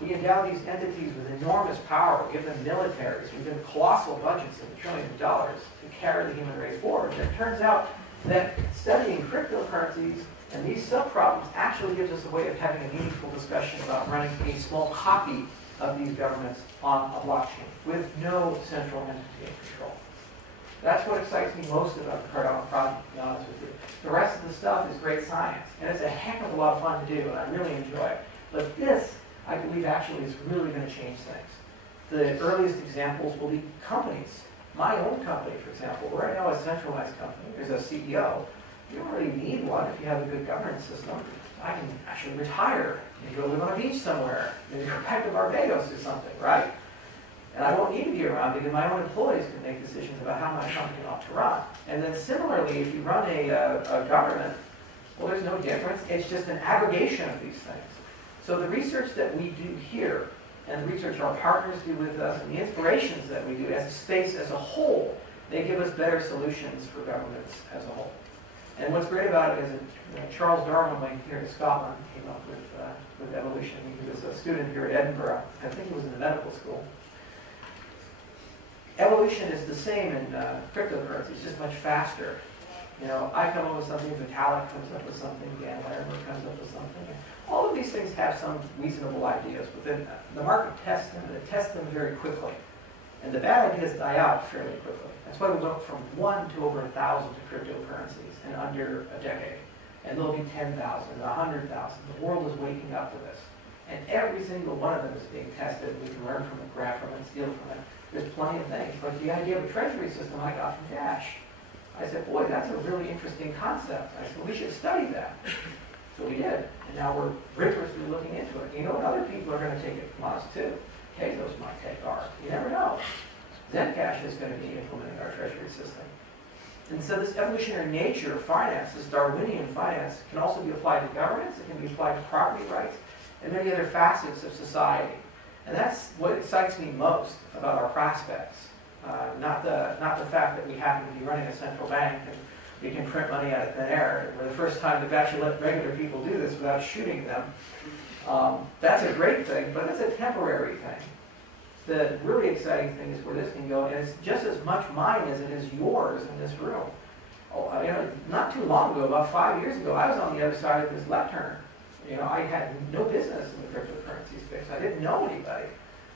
We endow these entities with enormous power. We give them militaries. We give them colossal budgets of trillions of dollars to carry the human race forward. And it turns out that studying cryptocurrencies and these sub-problems actually gives us a way of having a meaningful discussion about running a small copy of these governments on a blockchain with no central entity in control. That's what excites me most about the Cardano project, to be honest with you. The rest of the stuff is great science, and it's a heck of a lot of fun to do, and I really enjoy it. But this, I believe, actually is really going to change things. The earliest examples will be companies. My own company, for example, we're now a centralized company. There's a CEO. You don't really need one if you have a good governance system. I can actually retire and go live on a beach somewhere, maybe go back to Barbados or something, right? And I won't need to be around because my own employees can make decisions about how my company ought to run. And then similarly, if you run a government, well, there's no difference. It's just an aggregation of these things. So the research that we do here, and the research our partners do with us, and the inspirations that we do as a space as a whole, they give us better solutions for governments as a whole. And what's great about it is that Charles Darwin, when here in Scotland, came up with evolution. He was a student here at Edinburgh. I think he was in the medical school. Evolution is the same in cryptocurrency. It's just much faster. You know, I come up with something, Vitalik comes up with something, Dan Larimer comes up with something. All of these things have some reasonable ideas within them. The market tests them, and it tests them very quickly. And the bad ideas die out fairly quickly. That's why we went from 1 to over 1,000 cryptocurrencies in under a decade. And there'll be 10,000, 100,000. The world is waking up to this. And every single one of them is being tested. We can learn from it, grab from it, steal from it. There's plenty of things. Like the idea of a treasury system I got from Dash. I said, boy, that's a really interesting concept. I said, well, we should study that. So we did. And now we're rigorously looking into it. You know what? Other people are going to take it from us, too. Tezos might take ours. You never know. Zencash is going to be implementing our treasury system. And so this evolutionary nature of finance, this Darwinian finance, can also be applied to governance. It can be applied to property rights and many other facets of society. And that's what excites me most about our prospects. Not the fact that we happen to be running a central bank and we can print money out of thin air. We're the first time they've actually let regular people do this without shooting them. That's a great thing, but it's a temporary thing. The really exciting thing is where this can go, and it's just as much mine as it is yours in this room. Oh, you know, not too long ago, about 5 years ago, I was on the other side of this lectern. You know, I had no business in the cryptocurrency space. I didn't know anybody.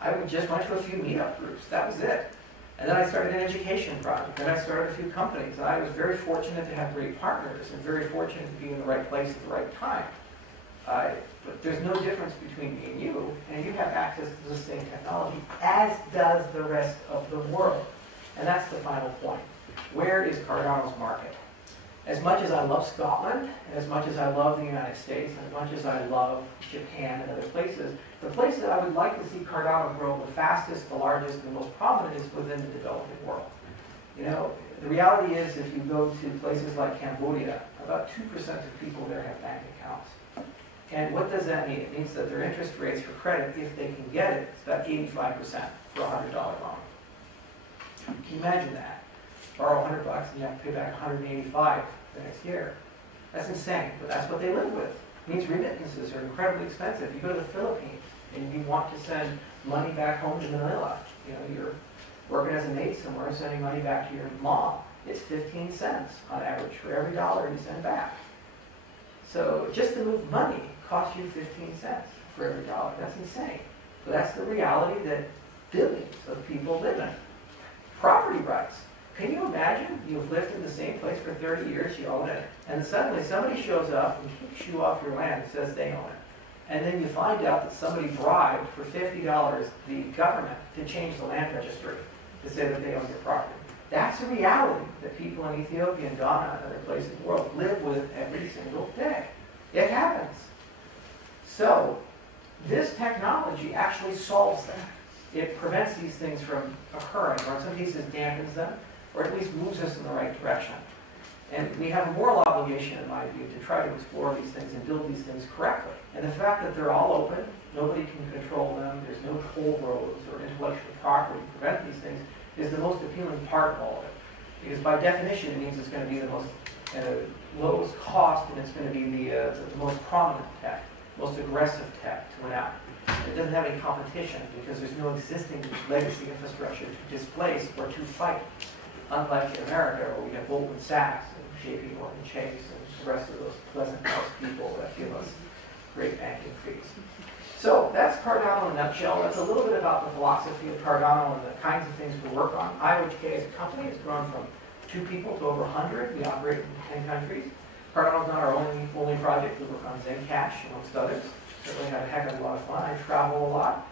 I just went to a few meetup groups. That was it. And then I started an education project. Then I started a few companies. And I was very fortunate to have great partners and very fortunate to be in the right place at the right time. But there's no difference between me and you have access to the same technology, as does the rest of the world. And that's the final point. Where is Cardano's market? As much as I love Scotland, and as much as I love the United States, and as much as I love Japan and other places, the place that I would like to see Cardano grow the fastest, the largest, the most prominent is within the developing world. You know, the reality is if you go to places like Cambodia, about 2% of people there have bank accounts. And what does that mean? It means that their interest rates for credit, if they can get it, is about 85% for a $100 loan. Can you imagine that? Borrow $100 and you have to pay back $185 the next year. That's insane, but that's what they live with. It means remittances are incredibly expensive. You go to the Philippines and you want to send money back home to Manila. You know, you're working as a maid somewhere, sending money back to your mom. It's 15 cents on average for every dollar you send back. So just to move money costs you 15 cents for every dollar. That's insane. But that's the reality that billions of people live in. Property rights. Can you imagine you've lived in the same place for 30 years, you own it, and suddenly somebody shows up and kicks you off your land and says they own it. And then you find out that somebody bribed for $50 the government to change the land registry to say that they own your property. That's a reality that people in Ethiopia and Ghana and other places in the world live with every single day. It happens. So this technology actually solves that. It prevents these things from occurring, or in some cases dampens them, or at least moves us in the right direction. And we have a moral obligation, in my view, to try to explore these things and build these things correctly. And the fact that they're all open, nobody can control them, there's no toll roads or intellectual property to prevent these things, is the most appealing part of all of it. Because by definition, it means it's going to be the most lowest cost, and it's going to be the most prominent tech, most aggressive tech to win out. It doesn't have any competition because there's no existing legacy infrastructure to displace or to fight. Unlike in America, where we have Goldman Sachs and JP Morgan Chase and the rest of those pleasant house people that give us great banking fees. So that's Cardano in a nutshell. That's a little bit about the philosophy of Cardano and the kinds of things we work on. IOHK as a company has grown from 2 people to over 100. We operate in 10 countries. Cardano is not our only project. We work on Zencash, amongst others. Certainly had a heck of a lot of fun. I travel a lot.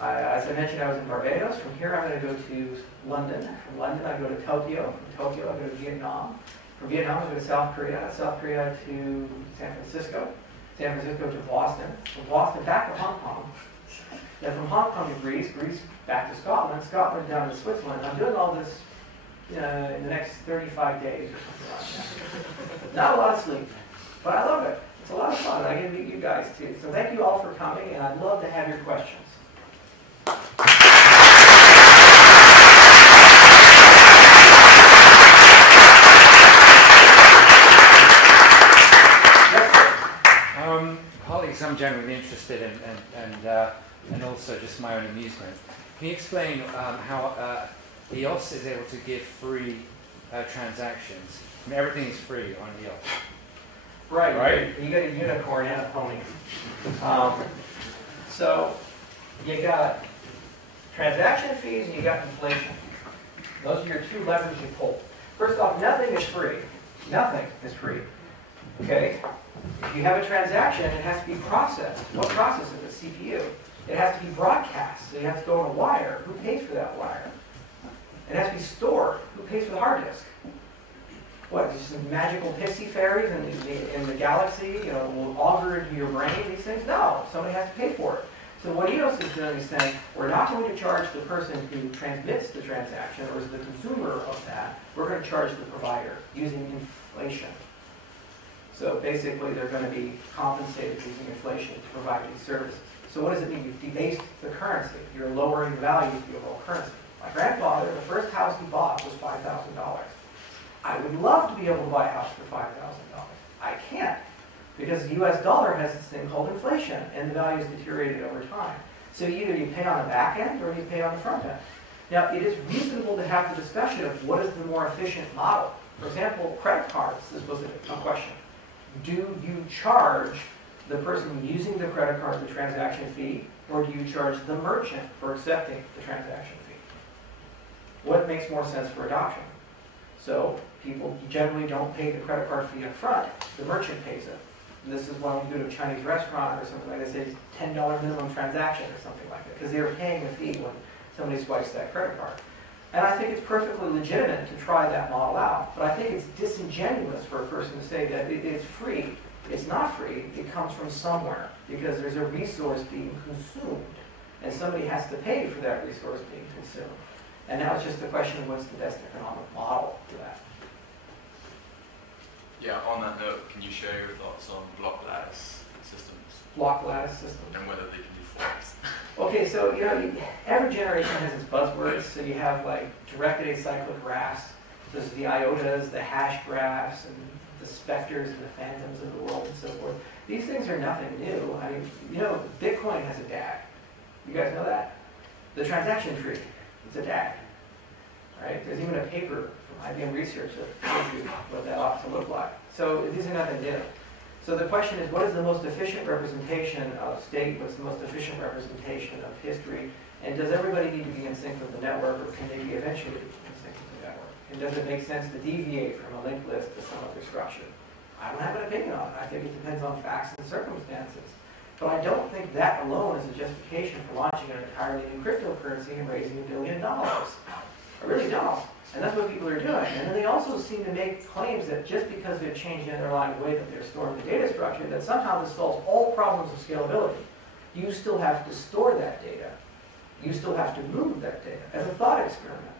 As I mentioned, I was in Barbados. From here, I'm going to go to London. From London, I go to Tokyo. From Tokyo, I go to Vietnam. From Vietnam, I go to South Korea. South Korea to San Francisco. San Francisco to Boston, from Boston back to Hong Kong, then from Hong Kong to Greece, Greece back to Scotland, Scotland down to Switzerland. I'm doing all this in the next 35 days or something like that. Not a lot of sleep, but I love it. It's a lot of fun. I get to meet you guys too. So thank you all for coming, and I'd love to have your questions. Partly because I'm genuinely interested and also just my own amusement. Can you explain how EOS is able to give free transactions? I mean, everything is free on EOS. Right. You got a unicorn and a pony. So you got transaction fees and you got inflation. Those are your two levers you pull. First off, nothing is free. Nothing is free. Okay? If you have a transaction, it has to be processed. What processes it? CPU. It has to be broadcast. So you have to go on a wire. Who pays for that wire? It has to be stored. Who pays for the hard disk? What, just some magical pixie fairies in the galaxy, will auger into your brain, these things? No, somebody has to pay for it. So what EOS is doing is saying, we're not going to charge the person who transmits the transaction or is the consumer of that. We're going to charge the provider using inflation. So basically, they're going to be compensated using inflation to provide these services. So what does it mean? You've debased the currency. You're lowering the value of the overall currency. My grandfather, the first house he bought was $5,000. I would love to be able to buy a house for $5,000. I can't, because the US dollar has this thing called inflation, and the value is deteriorated over time. So either you pay on the back end or you pay on the front end. Now, it is reasonable to have the discussion of what is the more efficient model. For example, credit cards, this was a question. Do you charge the person using the credit card the transaction fee, or do you charge the merchant for accepting the transaction fee? What makes more sense for adoption? So people generally don't pay the credit card fee up front. The merchant pays it. And this is why when you go to a Chinese restaurant or something like that, they say $10 minimum transaction or something like that, because they're paying a fee when somebody swipes that credit card. And I think it's perfectly legitimate to try that model out. But I think it's disingenuous for a person to say that it's free. It's not free. It comes from somewhere, because there's a resource being consumed. And somebody has to pay for that resource being consumed. And now it's just a question of what's the best economic model for that. Yeah, on that note, can you share your thoughts on block lattice systems? Block lattice systems. And whether they can be forks. Okay, so every generation has its buzzwords. So you have like directed acyclic graphs. There's the iotas, the hash graphs, and the specters and the phantoms of the world and so forth. These things are nothing new. I mean, Bitcoin has a DAG. You guys know that? The transaction tree, it's a DAG. Right? There's even a paper from IBM Research that shows you what that ought to look like. So these are nothing new. So the question is, what is the most efficient representation of state? What's the most efficient representation of history? And does everybody need to be in sync with the network, or can they be eventually in sync with the network? And does it make sense to deviate from a linked list to some other structure? I don't have an opinion on it. I think it depends on facts and circumstances. But I don't think that alone is a justification for launching an entirely new cryptocurrency and raising $1 billion. I really don't. And that's what people are doing. And then they also seem to make claims that just because they've changed the underlying way that they're storing the data structure, that somehow this solves all problems of scalability. You still have to store that data. You still have to move that data. As a thought experiment,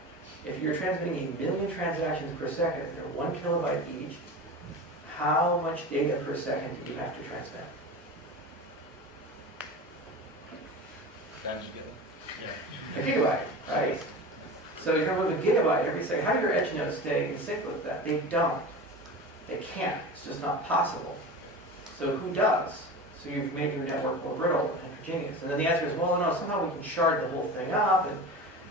if you're transmitting 1 million transactions per second, they're 1 kilobyte each, how much data per second do you have to transmit? A gigabyte, right? So you're going to move a gigabyte every second. How do your edge nodes stay in sync with that? They don't. They can't. It's just not possible. So who does? So you've made your network more brittle and heterogeneous. And then the answer is, well, no, somehow we can shard the whole thing up and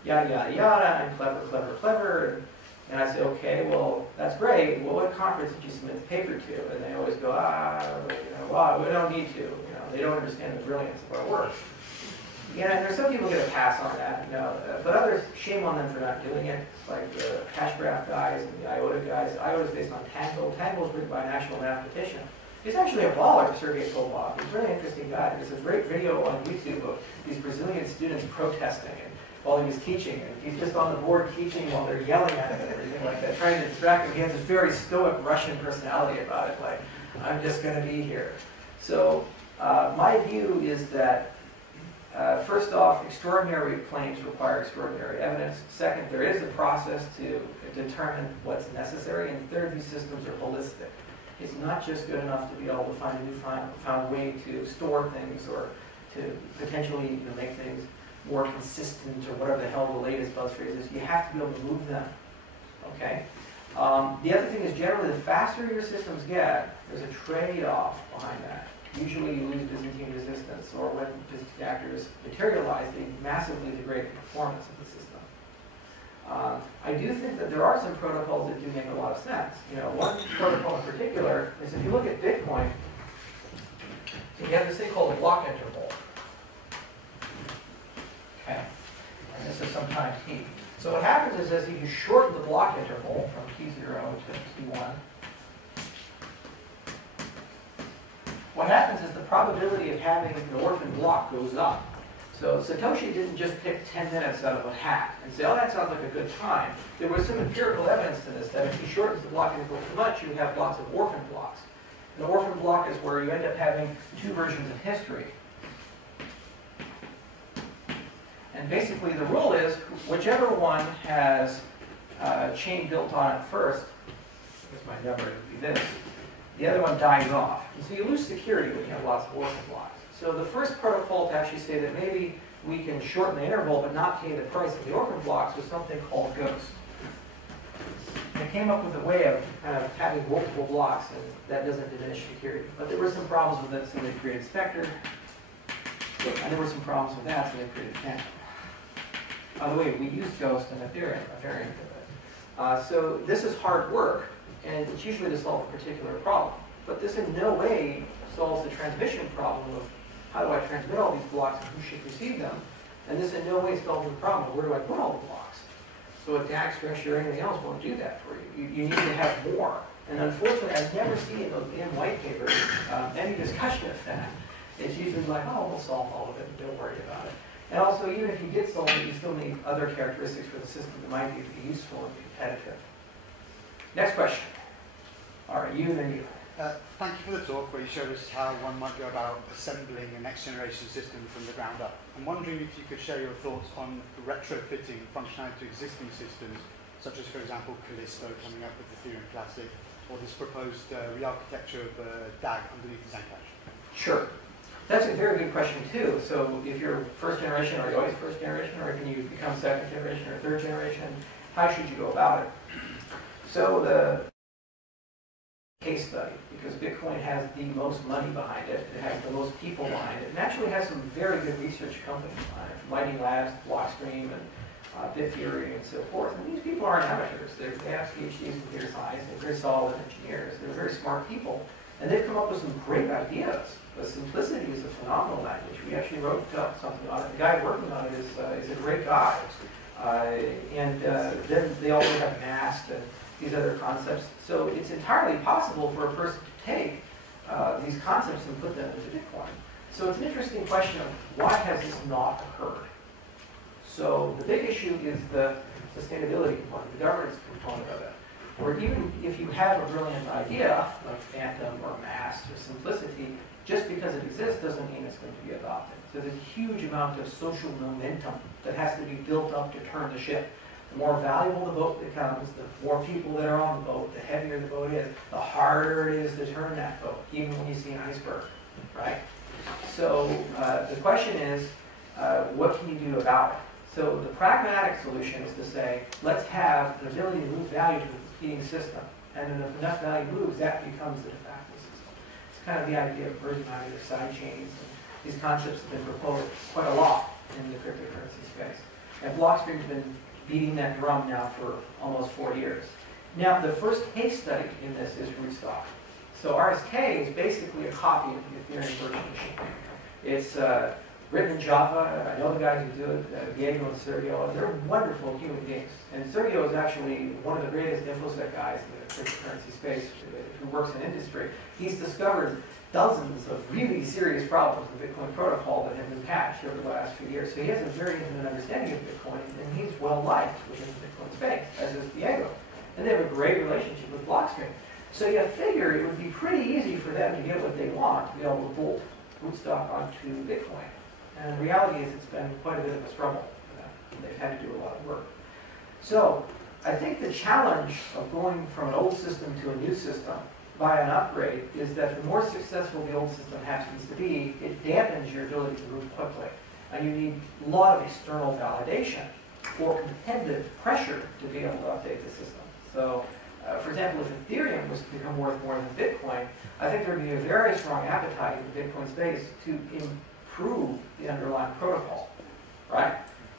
yada, yada, yada, and clever, clever, clever. And I say, okay, well, that's great. Well, what conference did you submit the paper to? And they always go, well, we don't need to. They don't understand the brilliance of our work. Yeah, and there's some people get a pass on that, but others, shame on them for not doing it, like the hash graph guys and the IOTA guys. IOTA is based on Tangle. Tangle is written by a national mathematician. He's actually a baller, Sergei Kobov. He's a really interesting guy. There's a great video on YouTube of these Brazilian students protesting and while he was teaching. And he's just on the board teaching while they're yelling at him and everything like that, trying to distract him. He has this very stoic Russian personality about it, like, I'm just going to be here. So my view is that first off, extraordinary claims require extraordinary evidence. Second, there is a process to determine what's necessary. And third, these systems are holistic. It's not just good enough to be able to find a way to store things or to potentially make things more consistent or whatever the hell the latest buzz phrase is. You have to be able to move them. Okay? The other thing is generally the faster your systems get, there's a trade-off behind that. Usually you lose Byzantine resistance, or when Byzantine actors materialize, they massively degrade the performance of the system. I do think that there are some protocols that do make a lot of sense. One protocol in particular is if you look at Bitcoin, you have this thing called a block interval. Okay, and this is sometimes T. So what happens is as you shorten the block interval from T0 to T1, what happens is the probability of having an orphan block goes up. So Satoshi didn't just pick 10 minutes out of a hat and say, oh, that sounds like a good time. There was some empirical evidence to this, that if he shortens the block interval too much, you have lots of orphan blocks. An orphan block is where you end up having two versions of history. And basically the rule is, whichever one has a chain built on it first, here's my number, it would be this, the other one dies off. And so you lose security when you have lots of orphan blocks. So the first protocol to actually say that maybe we can shorten the interval but not pay the price of the orphan blocks was something called Ghost. And it came up with a way of kind of having multiple blocks, and that doesn't diminish security. But there were some problems with it, so they created Spectre. And there were some problems with that, so they created Phantom. By the way, we used Ghost in Ethereum, a variant of it. So this is hard work, and it's usually to solve a particular problem. But this in no way solves the transmission problem of how do I transmit all these blocks and who should receive them. And this in no way solves the problem of where do I put all the blocks. So a DAG structure or anything else won't do that for you. You need to have more. And unfortunately, I've never seen in those damn white papers any discussion of that. It's usually like, oh, we'll solve all of it, don't worry about it. And also, even if you did solve it, you still need other characteristics for the system that might be useful and competitive. Next question. All right, you, then you. Thank you for the talk where you showed us how one might go about assembling a next generation system from the ground up. I'm wondering if you could share your thoughts on retrofitting functionality to existing systems, such as, for example, Callisto coming up with Ethereum Classic, or this proposed re-architecture of DAG underneath Zcash. Sure. That's a very good question, too. So if you're first generation, are you always first generation, or can you become second generation or third generation? How should you go about it? So the case study, because Bitcoin has the most money behind it, it has the most people behind it, and actually has some very good research companies behind it, from Lightning Labs, Blockstream, and Bitfury, and so forth. And these people aren't amateurs. They have PhDs in computer science, they're very solid engineers, they're very smart people, and they've come up with some great ideas. The simplicity is a phenomenal language. We actually wrote something on it. The guy working on it is a great guy. And then they also have MAST and these other concepts. So it's entirely possible for a person to take these concepts and put them into Bitcoin. So it's an interesting question of why has this not occurred? So the big issue is the sustainability component, the governance component of it. Or even if you have a brilliant idea, like Phantom or MAST or simplicity, just because it exists doesn't mean it's going to be adopted. So there's a huge amount of social momentum that has to be built up to turn the ship. The more valuable the boat becomes, the more people that are on the boat, the heavier the boat is, the harder it is to turn that boat, even when you see an iceberg, right? So the question is, what can you do about it? So the pragmatic solution is to say, let's have the ability to move value to a competing system. And if enough value moves, that becomes the de facto system. It's kind of the idea of merging on either side chains. And these concepts have been proposed quite a lot in the cryptocurrency space. And Blockstream's been beating that drum now for almost 4 years. Now, the first case study in this is Rootstock. So RSK is basically a copy of the Ethereum virtual machine. It's written in Java. I know the guys who do it, Diego and Sergio. They're wonderful human beings. And Sergio is actually one of the greatest InfoSec guys in the cryptocurrency space who works in industry. He's discovered dozens of really serious problems in the Bitcoin protocol that have been patched over the last few years. So he has a very intimate understanding of Bitcoin, and he's well-liked within the Bitcoin space, as is Diego. And they have a great relationship with Blockstream. So you figure it would be pretty easy for them to get what they want, to be able to bolt rootstock onto Bitcoin. And the reality is it's been quite a bit of a struggle for them. They've had to do a lot of work. So I think the challenge of going from an old system to a new system by an upgrade is that the more successful the old system happens to be, it dampens your ability to move quickly. And you need a lot of external validation or competitive pressure to be able to update the system. So, for example, if Ethereum was to become worth more than Bitcoin, I think there would be a very strong appetite in the Bitcoin space to improve the underlying protocol, right?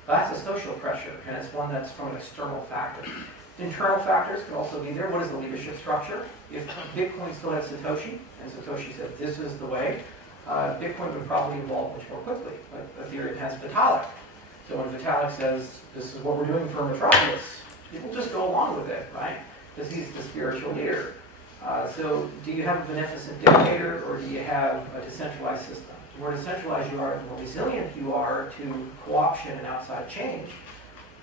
That's a social pressure, and it's one that's from an external factor. Internal factors could also be there. What is the leadership structure? If Bitcoin still had Satoshi, and Satoshi said this is the way, Bitcoin would probably evolve much more quickly. But Ethereum has Vitalik. So when Vitalik says, this is what we're doing for Metropolis, people just go along with it, right? Because he's the spiritual leader. So do you have a beneficent dictator, or do you have a decentralized system? The more decentralized you are, the more resilient you are to co-option and outside change,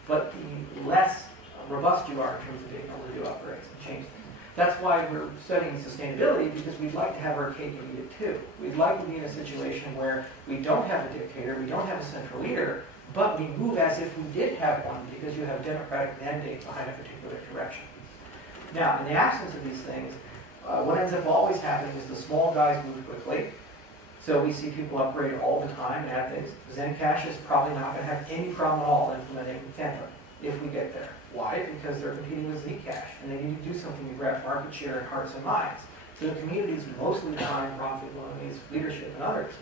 but the less robust you are in terms of being able to do upgrades and change things. That's why we're studying sustainability, because we'd like to have our cake and eat it too. We'd like to be in a situation where we don't have a dictator, we don't have a central leader, but we move as if we did have one, because you have a democratic mandate behind a particular direction. Now, in the absence of these things, what ends up always happening is the small guys move quickly. So we see people upgrade all the time and add things. Zencash is probably not going to have any problem at all implementing Phantom if we get there. Why? Because they're competing with Zcash, and they need to do something to grab market share in hearts and minds. So the community is mostly behind Rafi Maloney's leadership and others.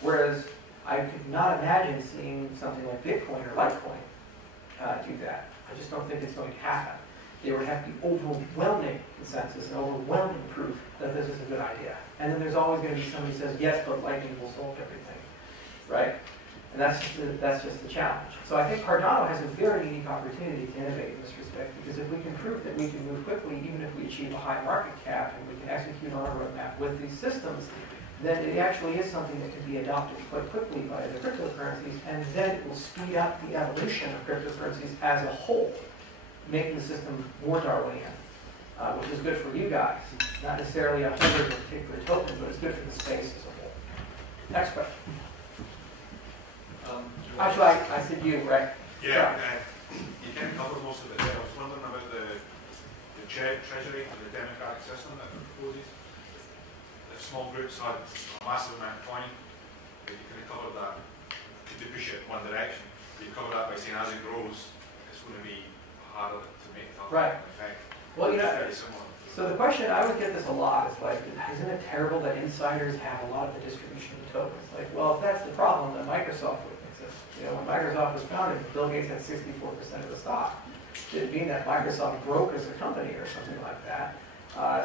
Whereas I could not imagine seeing something like Bitcoin or Litecoin do that. I just don't think it's going to happen. There would have to be overwhelming consensus and overwhelming proof that this is a good idea. And then there's always going to be somebody who says, yes, but Lightning will solve everything, right? And that's just the challenge. So I think Cardano has a very unique opportunity to innovate in this respect, because if we can prove that we can move quickly, even if we achieve a high market cap, and we can execute on a roadmap with these systems, then it actually is something that can be adopted quite quickly by the cryptocurrencies, and then it will speed up the evolution of cryptocurrencies as a whole, making the system more Darwinian, which is good for you guys. Not necessarily a holder of a particular token, but it's good for the space as a whole. Next question. Actually, I said you, right? Yeah, you kind of covered most of it there. I was wondering about the treasury and the democratic system that it proposes. If small groups had a massive amount of coin, you kind of covered that. Could they push it in one direction? You cover that by saying as it grows, it's going to be harder to make it right. Effect. Well, you know, very similar. So the question, I would get this a lot, is like, isn't it terrible that insiders have a lot of the distribution of the tokens? Like, well, if that's the problem, then Microsoft would exist. You know, when Microsoft was founded, Bill Gates had 64% of the stock. Did it mean that Microsoft broke as a company or something like that?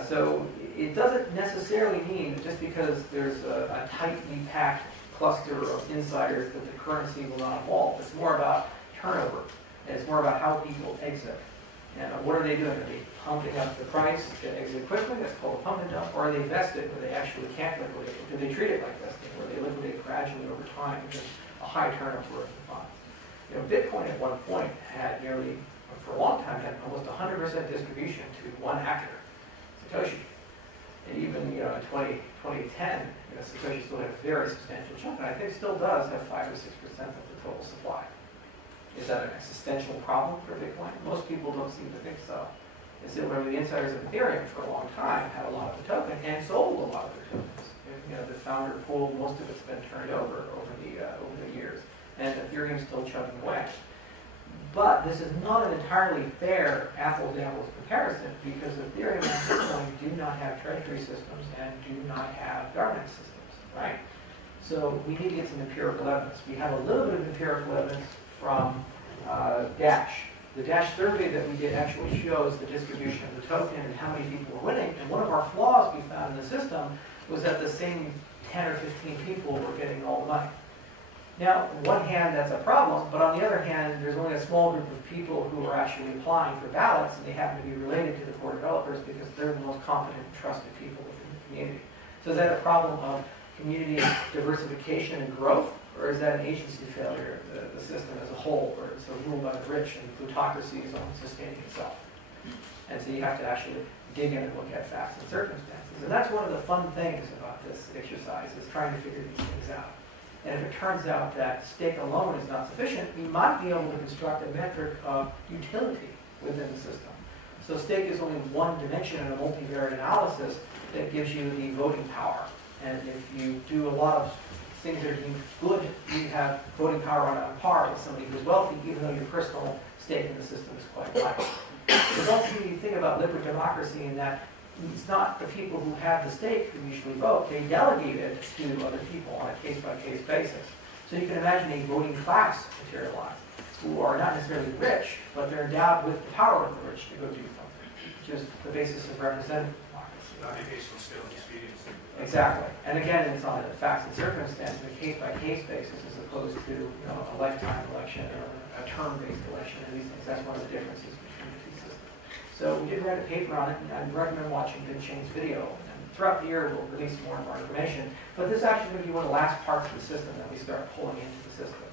So it doesn't necessarily mean that just because there's a tightly packed cluster of insiders that the currency will not evolve. It's more about turnover, and it's more about how people exit. And what are they doing? Are they pumping up the price to exit quickly? That's called a pump and dump. Or are they vested where they actually can't liquidate? Do they treat it like vesting, where they liquidate gradually over time because a high turnover of the funds? You know, Bitcoin at one point had nearly, for a long time, had almost 100% distribution to one actor, Satoshi. And even, you know, in 2010, you know, Satoshi still had a very substantial chunk, and I think still does have 5 or 6% of the total supply. Is that an existential problem for Bitcoin? Most people don't seem to think so. It's that where the insiders of Ethereum for a long time had a lot of the token and sold a lot of their tokens. You know, the founder pool, most of it's been turned over the years, and Ethereum's still chugging away. But this is not an entirely fair apples-to-apples comparison, because Ethereum and Bitcoin do not have treasury systems and do not have governance systems, right? So we need to get some empirical evidence. We have a little bit of empirical evidence from Dash. The Dash survey that we did actually shows the distribution of the token and how many people were winning. And one of our flaws we found in the system was that the same 10 or 15 people were getting all the money. Now, on one hand, that's a problem, but on the other hand, there's only a small group of people who are actually applying for ballots, and they happen to be related to the core developers because they're the most competent and trusted people within the community. So is that a problem of community diversification and growth, or is that an agency failure of the system as a whole, where it's ruled by the rich and plutocracy is on sustaining itself? And so you have to actually dig in and look at facts and circumstances. And that's one of the fun things about this exercise, is trying to figure these things out. And if it turns out that stake alone is not sufficient, we might be able to construct a metric of utility within the system. So stake is only one dimension in a multivariate analysis that gives you the voting power. And if you do a lot of things that are deemed good, you have voting power on par with somebody who's wealthy, even though your personal stake in the system is quite light. There's also the thing about liquid democracy in that it's not the people who have the stake who usually vote. They delegate it to other people on a case-by-case basis. So you can imagine a voting class materialize, who are not necessarily rich, but they're endowed with the power of the rich to go do something, which is the basis of representative democracy. That'd be based on skill and experience. Exactly. And again, it's on a facts and circumstance, on a case-by-case basis, as opposed to a lifetime election or a term-based election and these things. That's one of the differences between the two systems. So we did write a paper on it, and I recommend watching Big Shane's video. And throughout the year, we'll release more and more information. But this is actually going to be one of the last parts of the system that we start pulling into the system.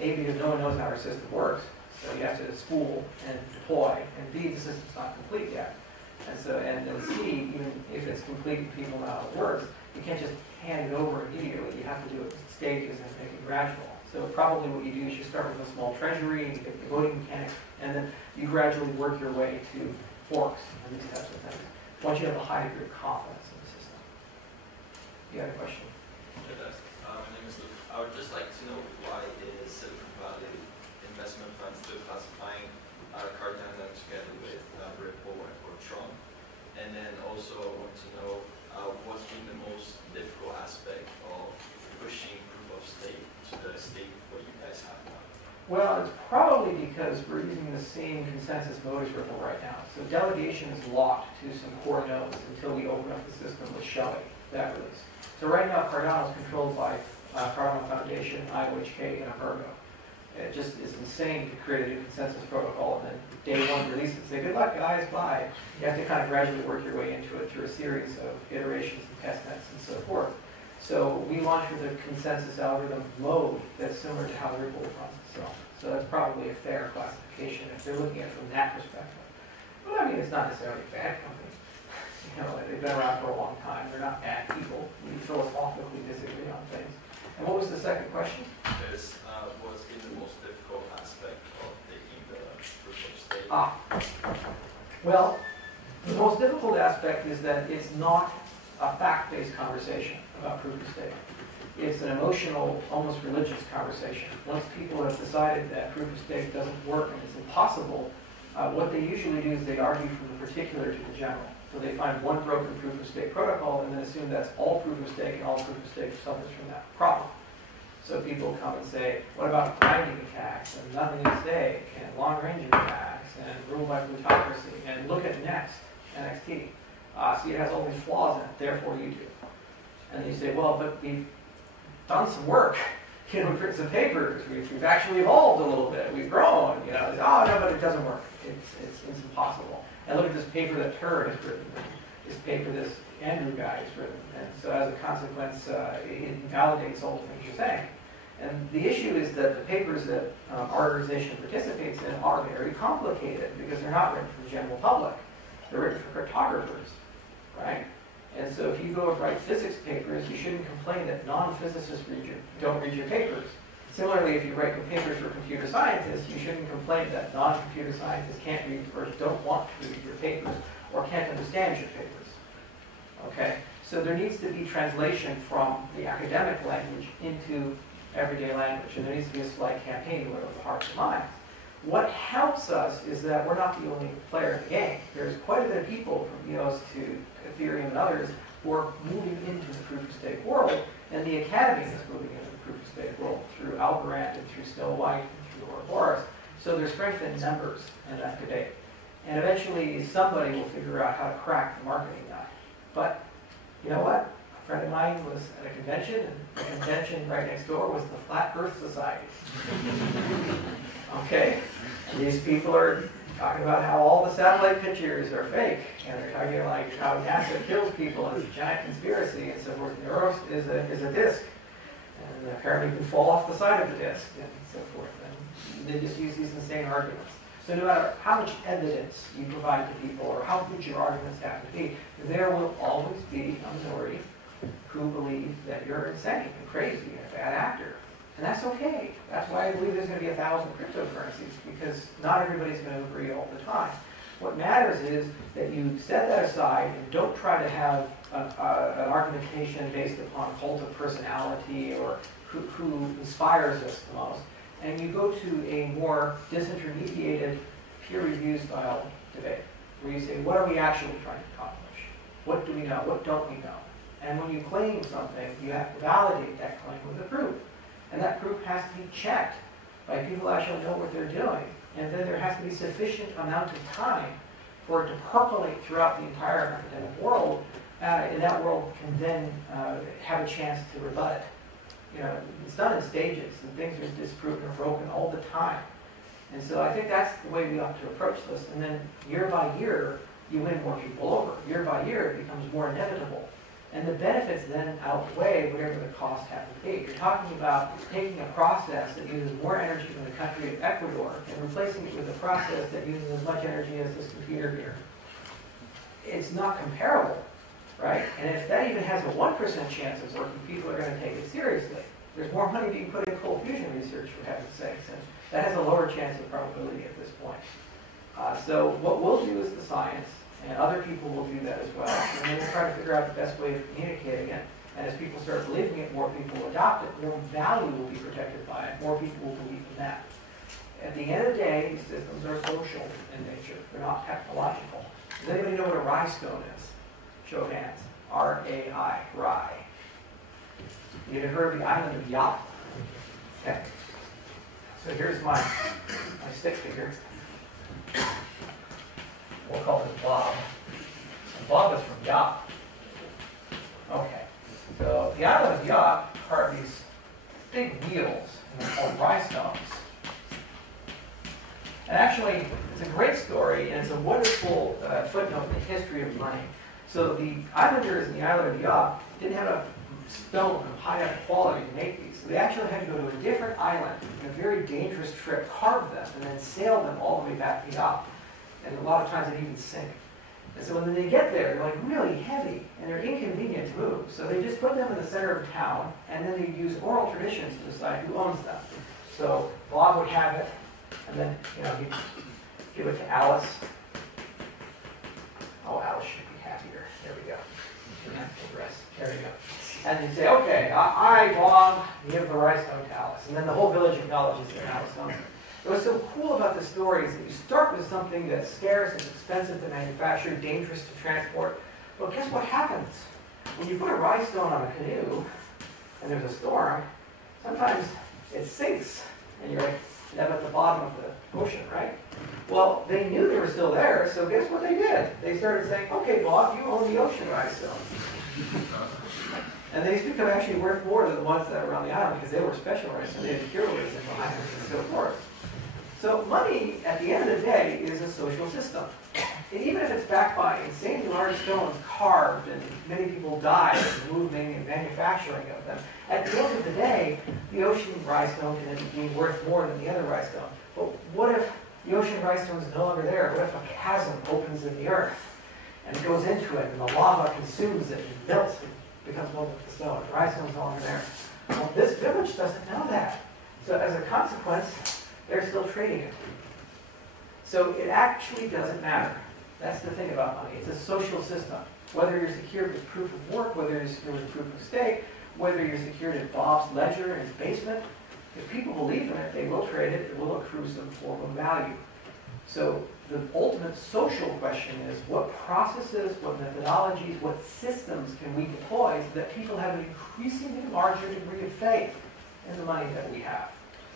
A, because no one knows how our system works, so you have to spool and deploy. And B, the system's not complete yet. And then C, even if it's complete and people know how it works, you can't just hand it over immediately. You have to do it in stages and make it gradual. So probably what you do is you start with a small treasury, and you get the voting mechanics, and then you gradually work your way to forks and these types of things, once you have a high degree of confidence in the system. You had a question? It does. My name is Luke. I would just like to know why is Silicon Valley investment funds still classifying Cardano together with Ripple or Tron? And then also I want to know what's been the most difficult aspect of pushing proof of stake to the state what you guys have now? Well, it's probably because we're using the same consensus mode as Ripple right now. So delegation is locked to some core nodes until we open up the system with Shelley, that release. So right now, Cardano is controlled by Cardano Foundation, IOHK, and Embargo. It just is insane to create a new consensus protocol and then day one release it and say, good luck guys, bye. You have to kind of gradually work your way into it through a series of iterations and testnets and so forth. So we launched with a consensus algorithm mode that's similar to how Ripple runs itself. So that's probably a fair classification if they're looking at it from that perspective. But I mean, it's not necessarily a bad company. They've been around for a long time. They're not bad people. We philosophically disagree on things. And what was the second question? Is what's been the most difficult aspect of taking the proof of stake? Well, the most difficult aspect is that it's not a fact-based conversation about proof of stake. It's an emotional, almost religious conversation. Once people have decided that proof of stake doesn't work and it's impossible, what they usually do is they argue from the particular to the general. So they find one broken proof of stake protocol and then assume that's all proof of stake and all proof of stake suffers from that problem. So people come and say, what about binding attacks and nothing at stake and long-range attacks and rule by plutocracy and look at NXT. See, it has all these flaws in it, therefore you do. And you say, well, but we've done some work. We've written some papers. We've actually evolved a little bit. We've grown. Oh, no, but it doesn't work. It's impossible. And look at this paper that Turd has written, this paper this Andrew guy has written. And so as a consequence, it invalidates all the things you're saying. And the issue is that the papers that our organization participates in are very complicated because they're not written for the general public. They're written for cryptographers, right? And so if you go and write physics papers, you shouldn't complain that non-physicists don't read your papers. Similarly, if you write papers for computer scientists, you shouldn't complain that non-computer scientists can't read or don't want to read your papers or can't understand your papers. Okay? So there needs to be translation from the academic language into everyday language, and there needs to be a slight campaign to the hearts and minds. What helps us is that we're not the only player in the game. There's quite a bit of people from EOS to Ethereum and others who are moving into the proof of stake world, and the Academy is moving into the proof of stake world through Algorand and through Snow White and through Ouroboros. So there's strength in numbers and that debate. And eventually somebody will figure out how to crack the marketing nut. But you know what? A friend of mine was at a convention, and the convention right next door was the Flat Earth Society. Okay? And these people are talking about how all the satellite pictures are fake, and they're talking like how NASA kills people and it's a giant conspiracy and so forth. And the Earth is a disk, and apparently you can fall off the side of the disk and so forth. And they just use these insane arguments. So no matter how much evidence you provide to people or how good your arguments have to be, there will always be a minority who believe that you're insane and crazy and a bad actor. And that's okay. That's why I believe there's going to be 1,000 cryptocurrencies, because not everybody's going to agree all the time. What matters is that you set that aside and don't try to have an argumentation based upon cult of personality or who inspires us the most. And you go to a more disintermediated, peer-review style debate, where you say, what are we actually trying to accomplish? What do we know? What don't we know? And when you claim something, you have to validate that claim with a proof. And that proof has to be checked by people who actually know what they're doing. And then there has to be sufficient amount of time for it to percolate throughout the entire academic world, and that world can then have a chance to rebut it. You know, it's done in stages, and things are disproven or broken all the time. And so I think that's the way we ought to approach this. And then year by year, you win more people over. Year by year, it becomes more inevitable. And the benefits then outweigh whatever the costs happen to be. You're talking about taking a process that uses more energy than the country of Ecuador and replacing it with a process that uses as much energy as this computer here. It's not comparable, right? And if that even has a 1% chance of working, people are going to take it seriously. There's more money being put in cold fusion research, for heaven's sakes, and that has a lower chance of probability at this point. So what we'll do is the science, and other people will do that as well. And then we'll try to figure out the best way of communicating it. And as people start believing it, more people will adopt it, more value will be protected by it, more people will believe in that. At the end of the day, these systems are social in nature. They're not technological. Does anybody know what a rhinestone is? Show of hands. R-A-I, rye. You ever heard of the island of Yap? Okay. So here's my stick figure. We'll call this Bob. And Bob is from Yap. Okay. So the island of Yap are these big wheels, and they're called rhinestones. And actually, it's a great story, and it's a wonderful footnote in the history of money. So the islanders in the island of Yap didn't have a stone of high enough quality to make these. So they actually had to go to a different island, in a very dangerous trip, carve them, and then sail them all the way back to Yap. And a lot of times they even sink. And so when they get there, they're like really heavy, and they're inconvenient to move. So they just put them in the center of town, and then they use oral traditions to decide who owns them. So Bob would have it, and then he'd give it to Alice. Oh, Alice should be happier. There we go. There we go. And you'd say, okay, I, Bob, give the rhinestone to Alice. And then the whole village acknowledges that Alice owns it. What's so cool about this story is that you start with something that's scarce, it's expensive to manufacture, dangerous to transport. But guess what happens? When you put a rhinestone on a canoe, and there's a storm, sometimes it sinks, and you're like down at the bottom of the ocean, right? Well, they knew they were still there, so guess what they did? They started saying, okay, Bob, you own the ocean rhinestone. And these become actually worth more than the ones that were on the island because they were special rhinestones, they had heroism behind them and so forth. So money, at the end of the day, is a social system. And even if it's backed by insanely large stones carved and many people die in moving and manufacturing of them, at the end of the day, the ocean rhinestone can end up being worth more than the other rhinestone. But what if the ocean rhinestone is no longer there? What if a chasm opens in the earth and it goes into it and the lava consumes it and melts and becomes one with the stone? The rhinestone is no longer there. Well, this village doesn't know that. So as a consequence, they're still trading it. So it actually doesn't matter. That's the thing about money. It's a social system. Whether you're secured with proof of work, whether you're secured with proof of stake, whether you're secured in Bob's ledger in his basement, if people believe in it, they will trade it. It will accrue some form of value. So the ultimate social question is what processes, what methodologies, what systems can we deploy so that people have an increasingly larger degree of faith in the money that we have.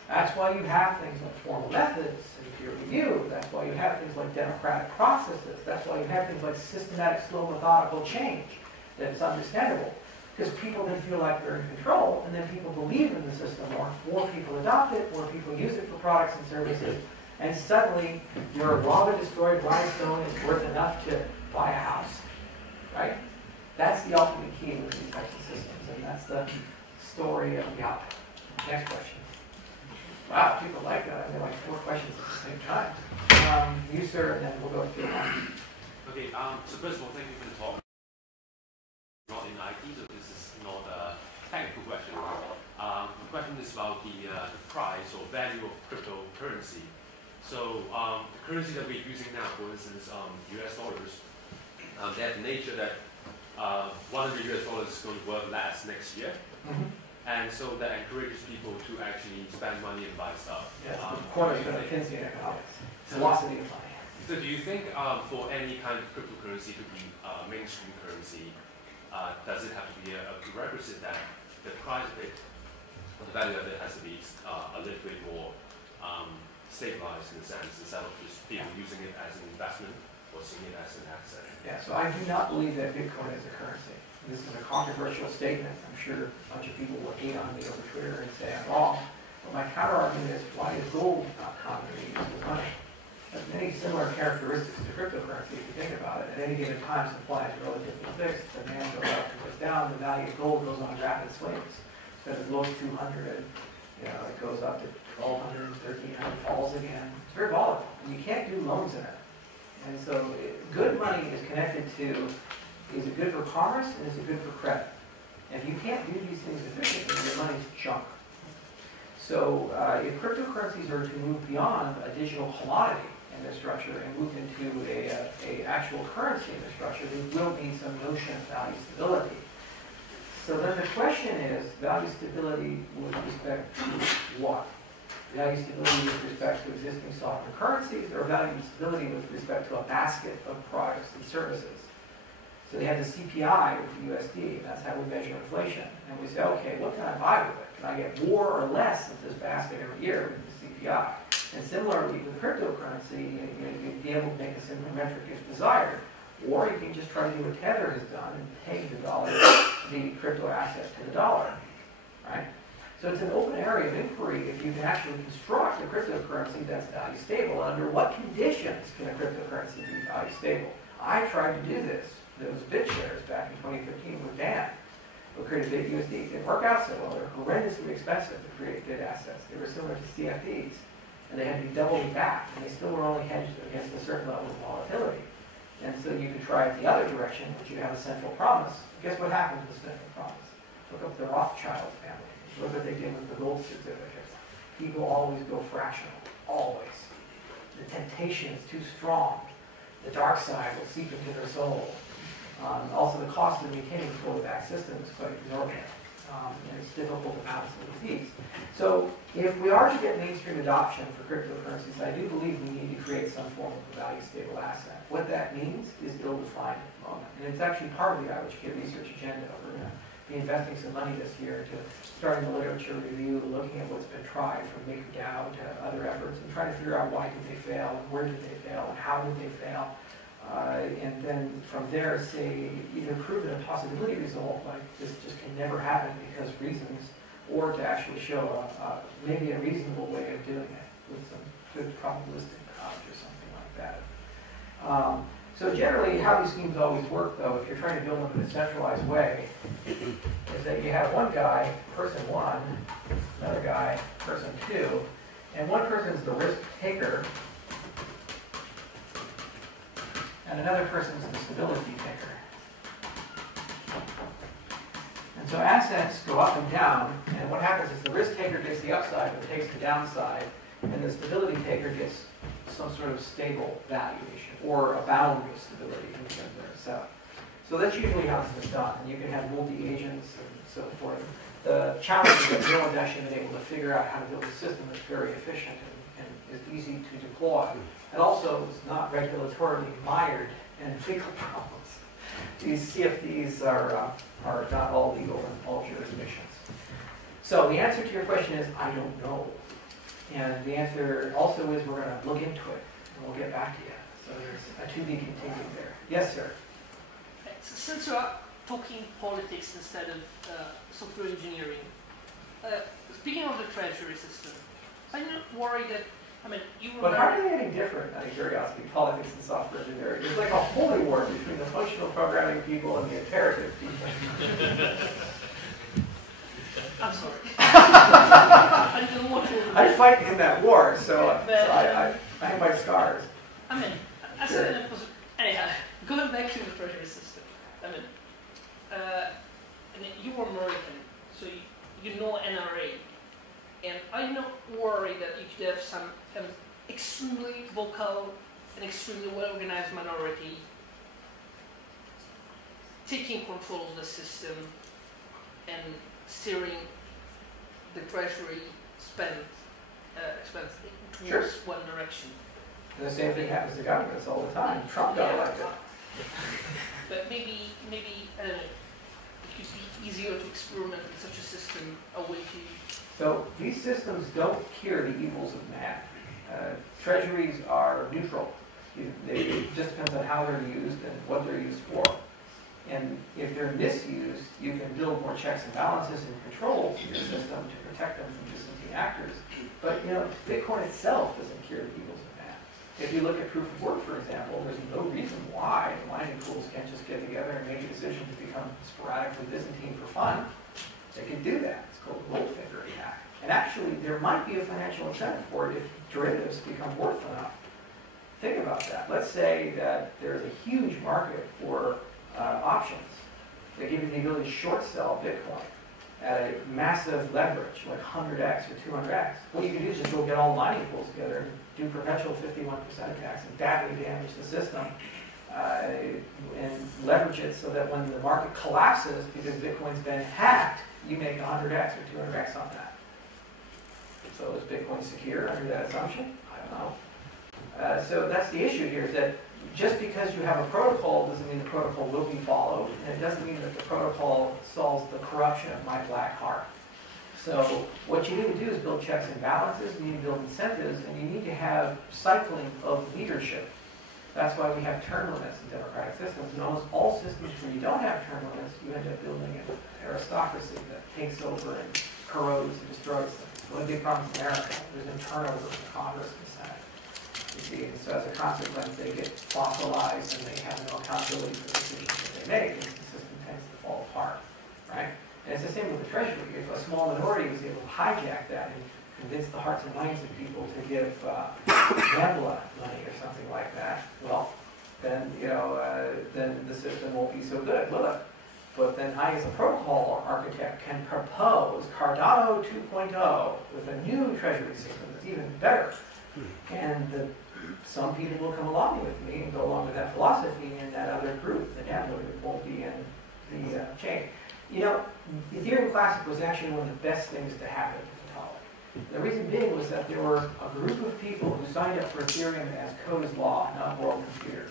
That's why you have things like formal methods and peer review. That's why you have things like democratic processes. That's why you have things like systematic, slow, methodical change that's understandable. Because people then feel like they're in control, and then people believe in the system more. More people adopt it, more people use it for products and services, and suddenly your lava-destroyed rhinestone is worth enough to buy a house, right? That's the ultimate key with these types of systems, and that's the story of Yap. Next question. Wow, people like that. They like 4 questions at the same time. You, sir, and then we'll go through one. Okay, so first of all, thank you for the talk. Not in IT, so this is not a technical question. The question is about the price or value of cryptocurrency. So the currency that we're using now, for instance, US dollars, they have the nature that $100 US is going to worth less next year. And so that encourages people to actually spend money and buy stuff. Yes, cornerstone of Keynesian economics. Velocity of money. So do you think for any kind of cryptocurrency to be mainstream currency, does it have to be a prerequisite that the price of it, or the value of it has to be a little bit more stabilized in a sense, instead of just people using it as an investment or seeing it as an asset? Yeah, so I do not believe that Bitcoin is a currency. This is a controversial statement. I'm sure a bunch of people will hate on me over Twitter and say I'm wrong. But my counter-argument is, why is gold not commonly used as money? There's many similar characteristics to cryptocurrency if you think about it. At any given time, supply is relatively fixed. Demand goes up and goes down. The value of gold goes on rapid swings. So as low as 200, it goes up to 1,200, 1,300, falls again. It's very volatile, and you can't do loans in it. And so good money is connected to, is it good for commerce and is it good for credit? And if you can't do these things efficiently, your money's junk. So if cryptocurrencies are to move beyond a digital commodity in their structure and move into a actual currency in their structure, there will be some notion of value stability. So then the question is, value stability with respect to what? Value stability with respect to existing sovereign currencies, or value stability with respect to a basket of products and services? So they have the CPI with the USD, and that's how we measure inflation. And we say, okay, what can I buy with it? Can I get more or less of this basket every year with the CPI? And similarly with cryptocurrency, you'd be able to make a similar metric if desired. Or you can just try to do what Tether has done and peg the dollar, the crypto asset to the dollar, right? So it's an open area of inquiry if you can actually construct a cryptocurrency that's value stable. Under what conditions can a cryptocurrency be value stable? I tried to do this. Those BitShares back in 2015 were banned. We created BitUSD. It didn't work out so well. They're horrendously expensive to create bit assets. They were similar to CFDs. And they had to be doubly backed. And they still were only hedged against a certain level of volatility. And so you could try it the other direction, which you have a central promise. Guess what happened to the central promise? Look up the Rothschild family. Look what they did with the gold certificates. People always go fractional. Always. The temptation is too strong. The dark side will seep into their soul. Also, the cost of maintaining a fully-backed system is quite exorbitant, and it's difficult to balance with the fees. So, if we are to get mainstream adoption for cryptocurrencies, I do believe we need to create some form of a value-stable asset. What that means is ill-defined at the moment, and it's actually part of the IWK research agenda. We're going to be investing some money this year to starting the literature review, looking at what's been tried from MakerDAO to other efforts, and trying to figure out why did they fail, and where did they fail, and how did they fail. And then from there, say, either prove that a possibility result, like this just can never happen because reasons, or to actually show maybe a reasonable way of doing it with some good probabilistic knowledge or something like that. So generally, how these schemes always work, though, if you're trying to build them in a centralized way, is that you have one guy, person one, another guy, person two, and one person's the risk taker, and another person's the stability taker. And so assets go up and down, and what happens is the risk taker gets the upside, but takes the downside, and the stability taker gets some sort of stable valuation, or a bound of stability in terms of their setup. So that's usually how this is done, and you can have multi-agents and so forth. The challenge is that no one's actually been able to figure out how to build a system that's very efficient and is easy to deploy. And also, it's not regulatorily mired in legal problems. These CFDs are not all legal in all jurisdictions. So the answer to your question is, I don't know. And the answer also is, we're going to look into it, and we'll get back to you. So there's a to be continued there. Yes, sir? Since you are talking politics instead of software engineering, speaking of the treasury system, are you worried that, I mean, you were... But how are they any different, out of curiosity, politics and software engineering? There's like a holy war between the functional programming people and the imperative people. I'm sorry. I didn't want to... I fight in that war, so I have my scars. I mean, I said in a position. Anyhow, going back to the treasury system. I mean, and you were American, so you know NRA, and I'm not worried that you could have some extremely vocal and extremely well-organized minority taking control of the system and steering the treasury expense towards one direction. And the same thing happens to governments all the time. Trump got elected. But maybe I don't know, it could be easier to experiment with such a system, a way to... So these systems don't cure the evils of man. Treasuries are neutral. It just depends on how they're used and what they're used for. And if they're misused, you can build more checks and balances and controls in your system to protect them from dissenting actors. But Bitcoin itself doesn't cure the evils of man. If you look at proof of work, for example, there's no reason why mining pools can't just get together and make a decision to become sporadically Byzantine for fun. They can do that. It's called Goldfinger attack. And actually, there might be a financial incentive for it if derivatives become worth enough. Think about that. Let's say that there's a huge market for options that give you the ability to short sell Bitcoin at a massive leverage, like 100x or 200x. What you can do is just go get all mining pools together and do perpetual 51% attacks and badly damage the system and leverage it so that when the market collapses because Bitcoin's been hacked, you make 100x or 200x on that. So is Bitcoin secure under that assumption? I don't know. So that's the issue here, is that just because you have a protocol doesn't mean the protocol will be followed, and it doesn't mean that the protocol solves the corruption of my black heart. So what you need to do is build checks and balances, you need to build incentives, and you need to have cycling of leadership. That's why we have term limits in democratic systems. In almost all systems where you don't have term limits, you end up building an aristocracy that takes over and corrodes and destroys them. One of the big problems in America, there's no turnover in Congress and the Senate. You see, and so as a consequence, they get fossilized and they have no accountability for the decisions that they make, and the system tends to fall apart, right? And it's the same with the Treasury. If a small minority was able to hijack that and convince the hearts and minds of people to give gambler money or something like that, well, then then the system won't be so good, will it? But then I, as a protocol architect, can propose Cardano 2.0 with a new treasury system that's even better. And some people will come along with me and go along with that philosophy, and that other group, the gambler, won't be in the chain. Ethereum Classic was actually one of the best things to happen to Vitalik. The reason being was that there were a group of people who signed up for Ethereum as code is law, not world computer.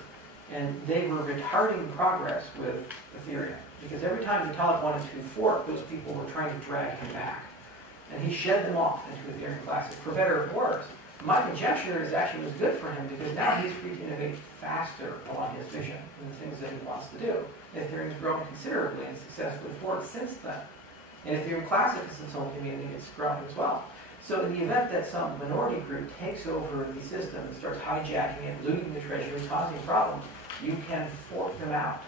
And they were retarding progress with Ethereum. Because every time Vitalik wanted to fork, those people were trying to drag him back. And he shed them off into Ethereum Classic, for better or worse. My conjecture is actually was good for him because now he's free to innovate faster along his vision and the things that he wants to do. Ethereum's grown considerably and successfully forward since then. And Ethereum Classic is its own community, it's grown as well. So in the event that some minority group takes over the system and starts hijacking it, looting the treasury, causing problems, you can fork them out.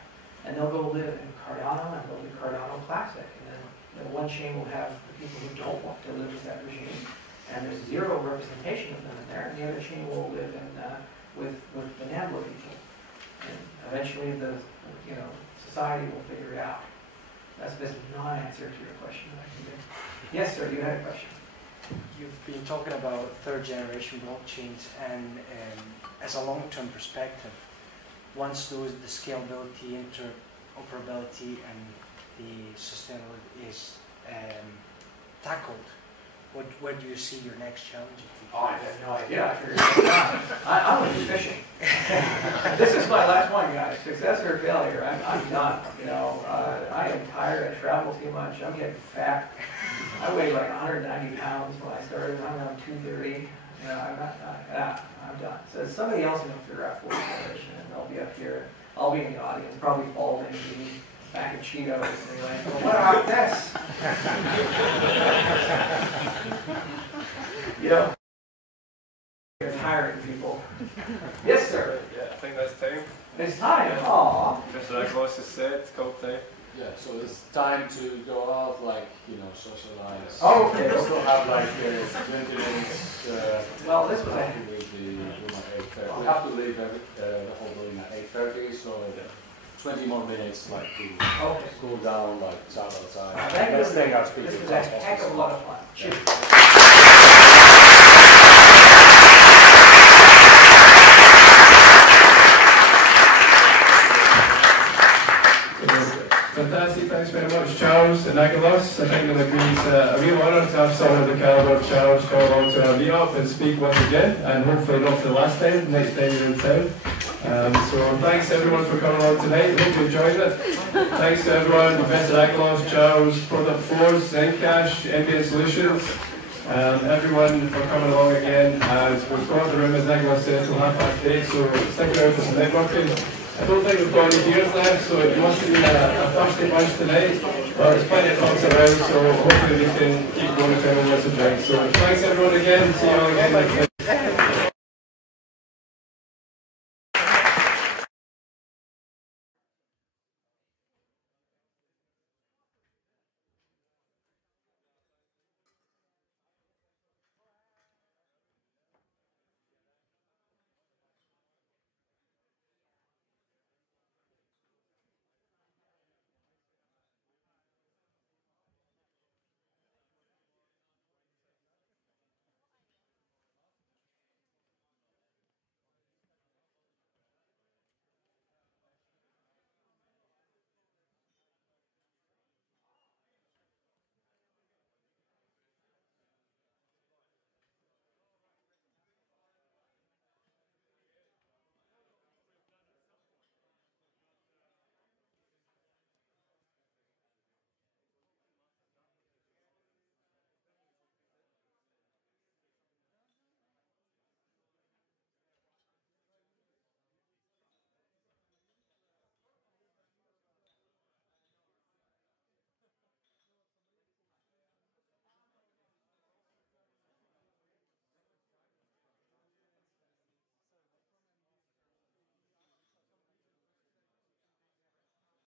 And they'll go live in Cardano and they'll be Cardano Classic. And then one chain will have the people who don't want to live with that regime. And there's zero representation of them in there, and the other chain will live in with the NAMBLA people. And eventually the society will figure it out. That's this non-answer to your question that I can give. Yes, sir, you had a question. You've been talking about third generation blockchains, and as a long-term perspective, once the scalability, interoperability, and the sustainability is tackled, where do you see your next challenge? Oh, I have no idea. I figured it out. I'm going to be fishing. This is my last one, guys. Success or failure. I'm done. I am tired. I travel too much. I'm getting fat. I weighed like 190 pounds when I started. I'm around 230. I'm done. So somebody else is going to figure out fourth generation, and they'll be up here. I'll be in the audience, probably balding, eating back in Cheetos, and you're like, well, what about this? You're tiring people. Yes, sir. Yeah, I think that's time. It's time. Aww. Just like Ross has said, it's called time. Yeah, so it's time to go out, like, you know, socialize. Oh, okay. We still have like 20 minutes. Well, this was we have to leave the room at 8:30. We have to leave the whole building at 8:30, so 20 more minutes, like, to cool down, like, start outside. Let's take our speakers. This was a heck of a lot of fun. Shoot. Fantastic, thanks very much, Charles and Nicholas. I think it'll be a real honour to have someone of the calibre of Charles come along to our meetup and speak once again, and hopefully not for the last time, next time you're in town. So thanks everyone for coming along tonight. Hope you enjoyed it. Thanks to everyone, Professor Nicholas, Charles, Product Force, Zencash, NBN Solutions, everyone for coming along again. As we've got the room, as Nicholas said, till 8:30, so stick around for some networking. I don't think we've got any beers left, so it must have been a thirsty bunch tonight. But there's plenty of talks around, so hopefully we can keep going if anyone wants a drink. So thanks everyone again. See you all again next time.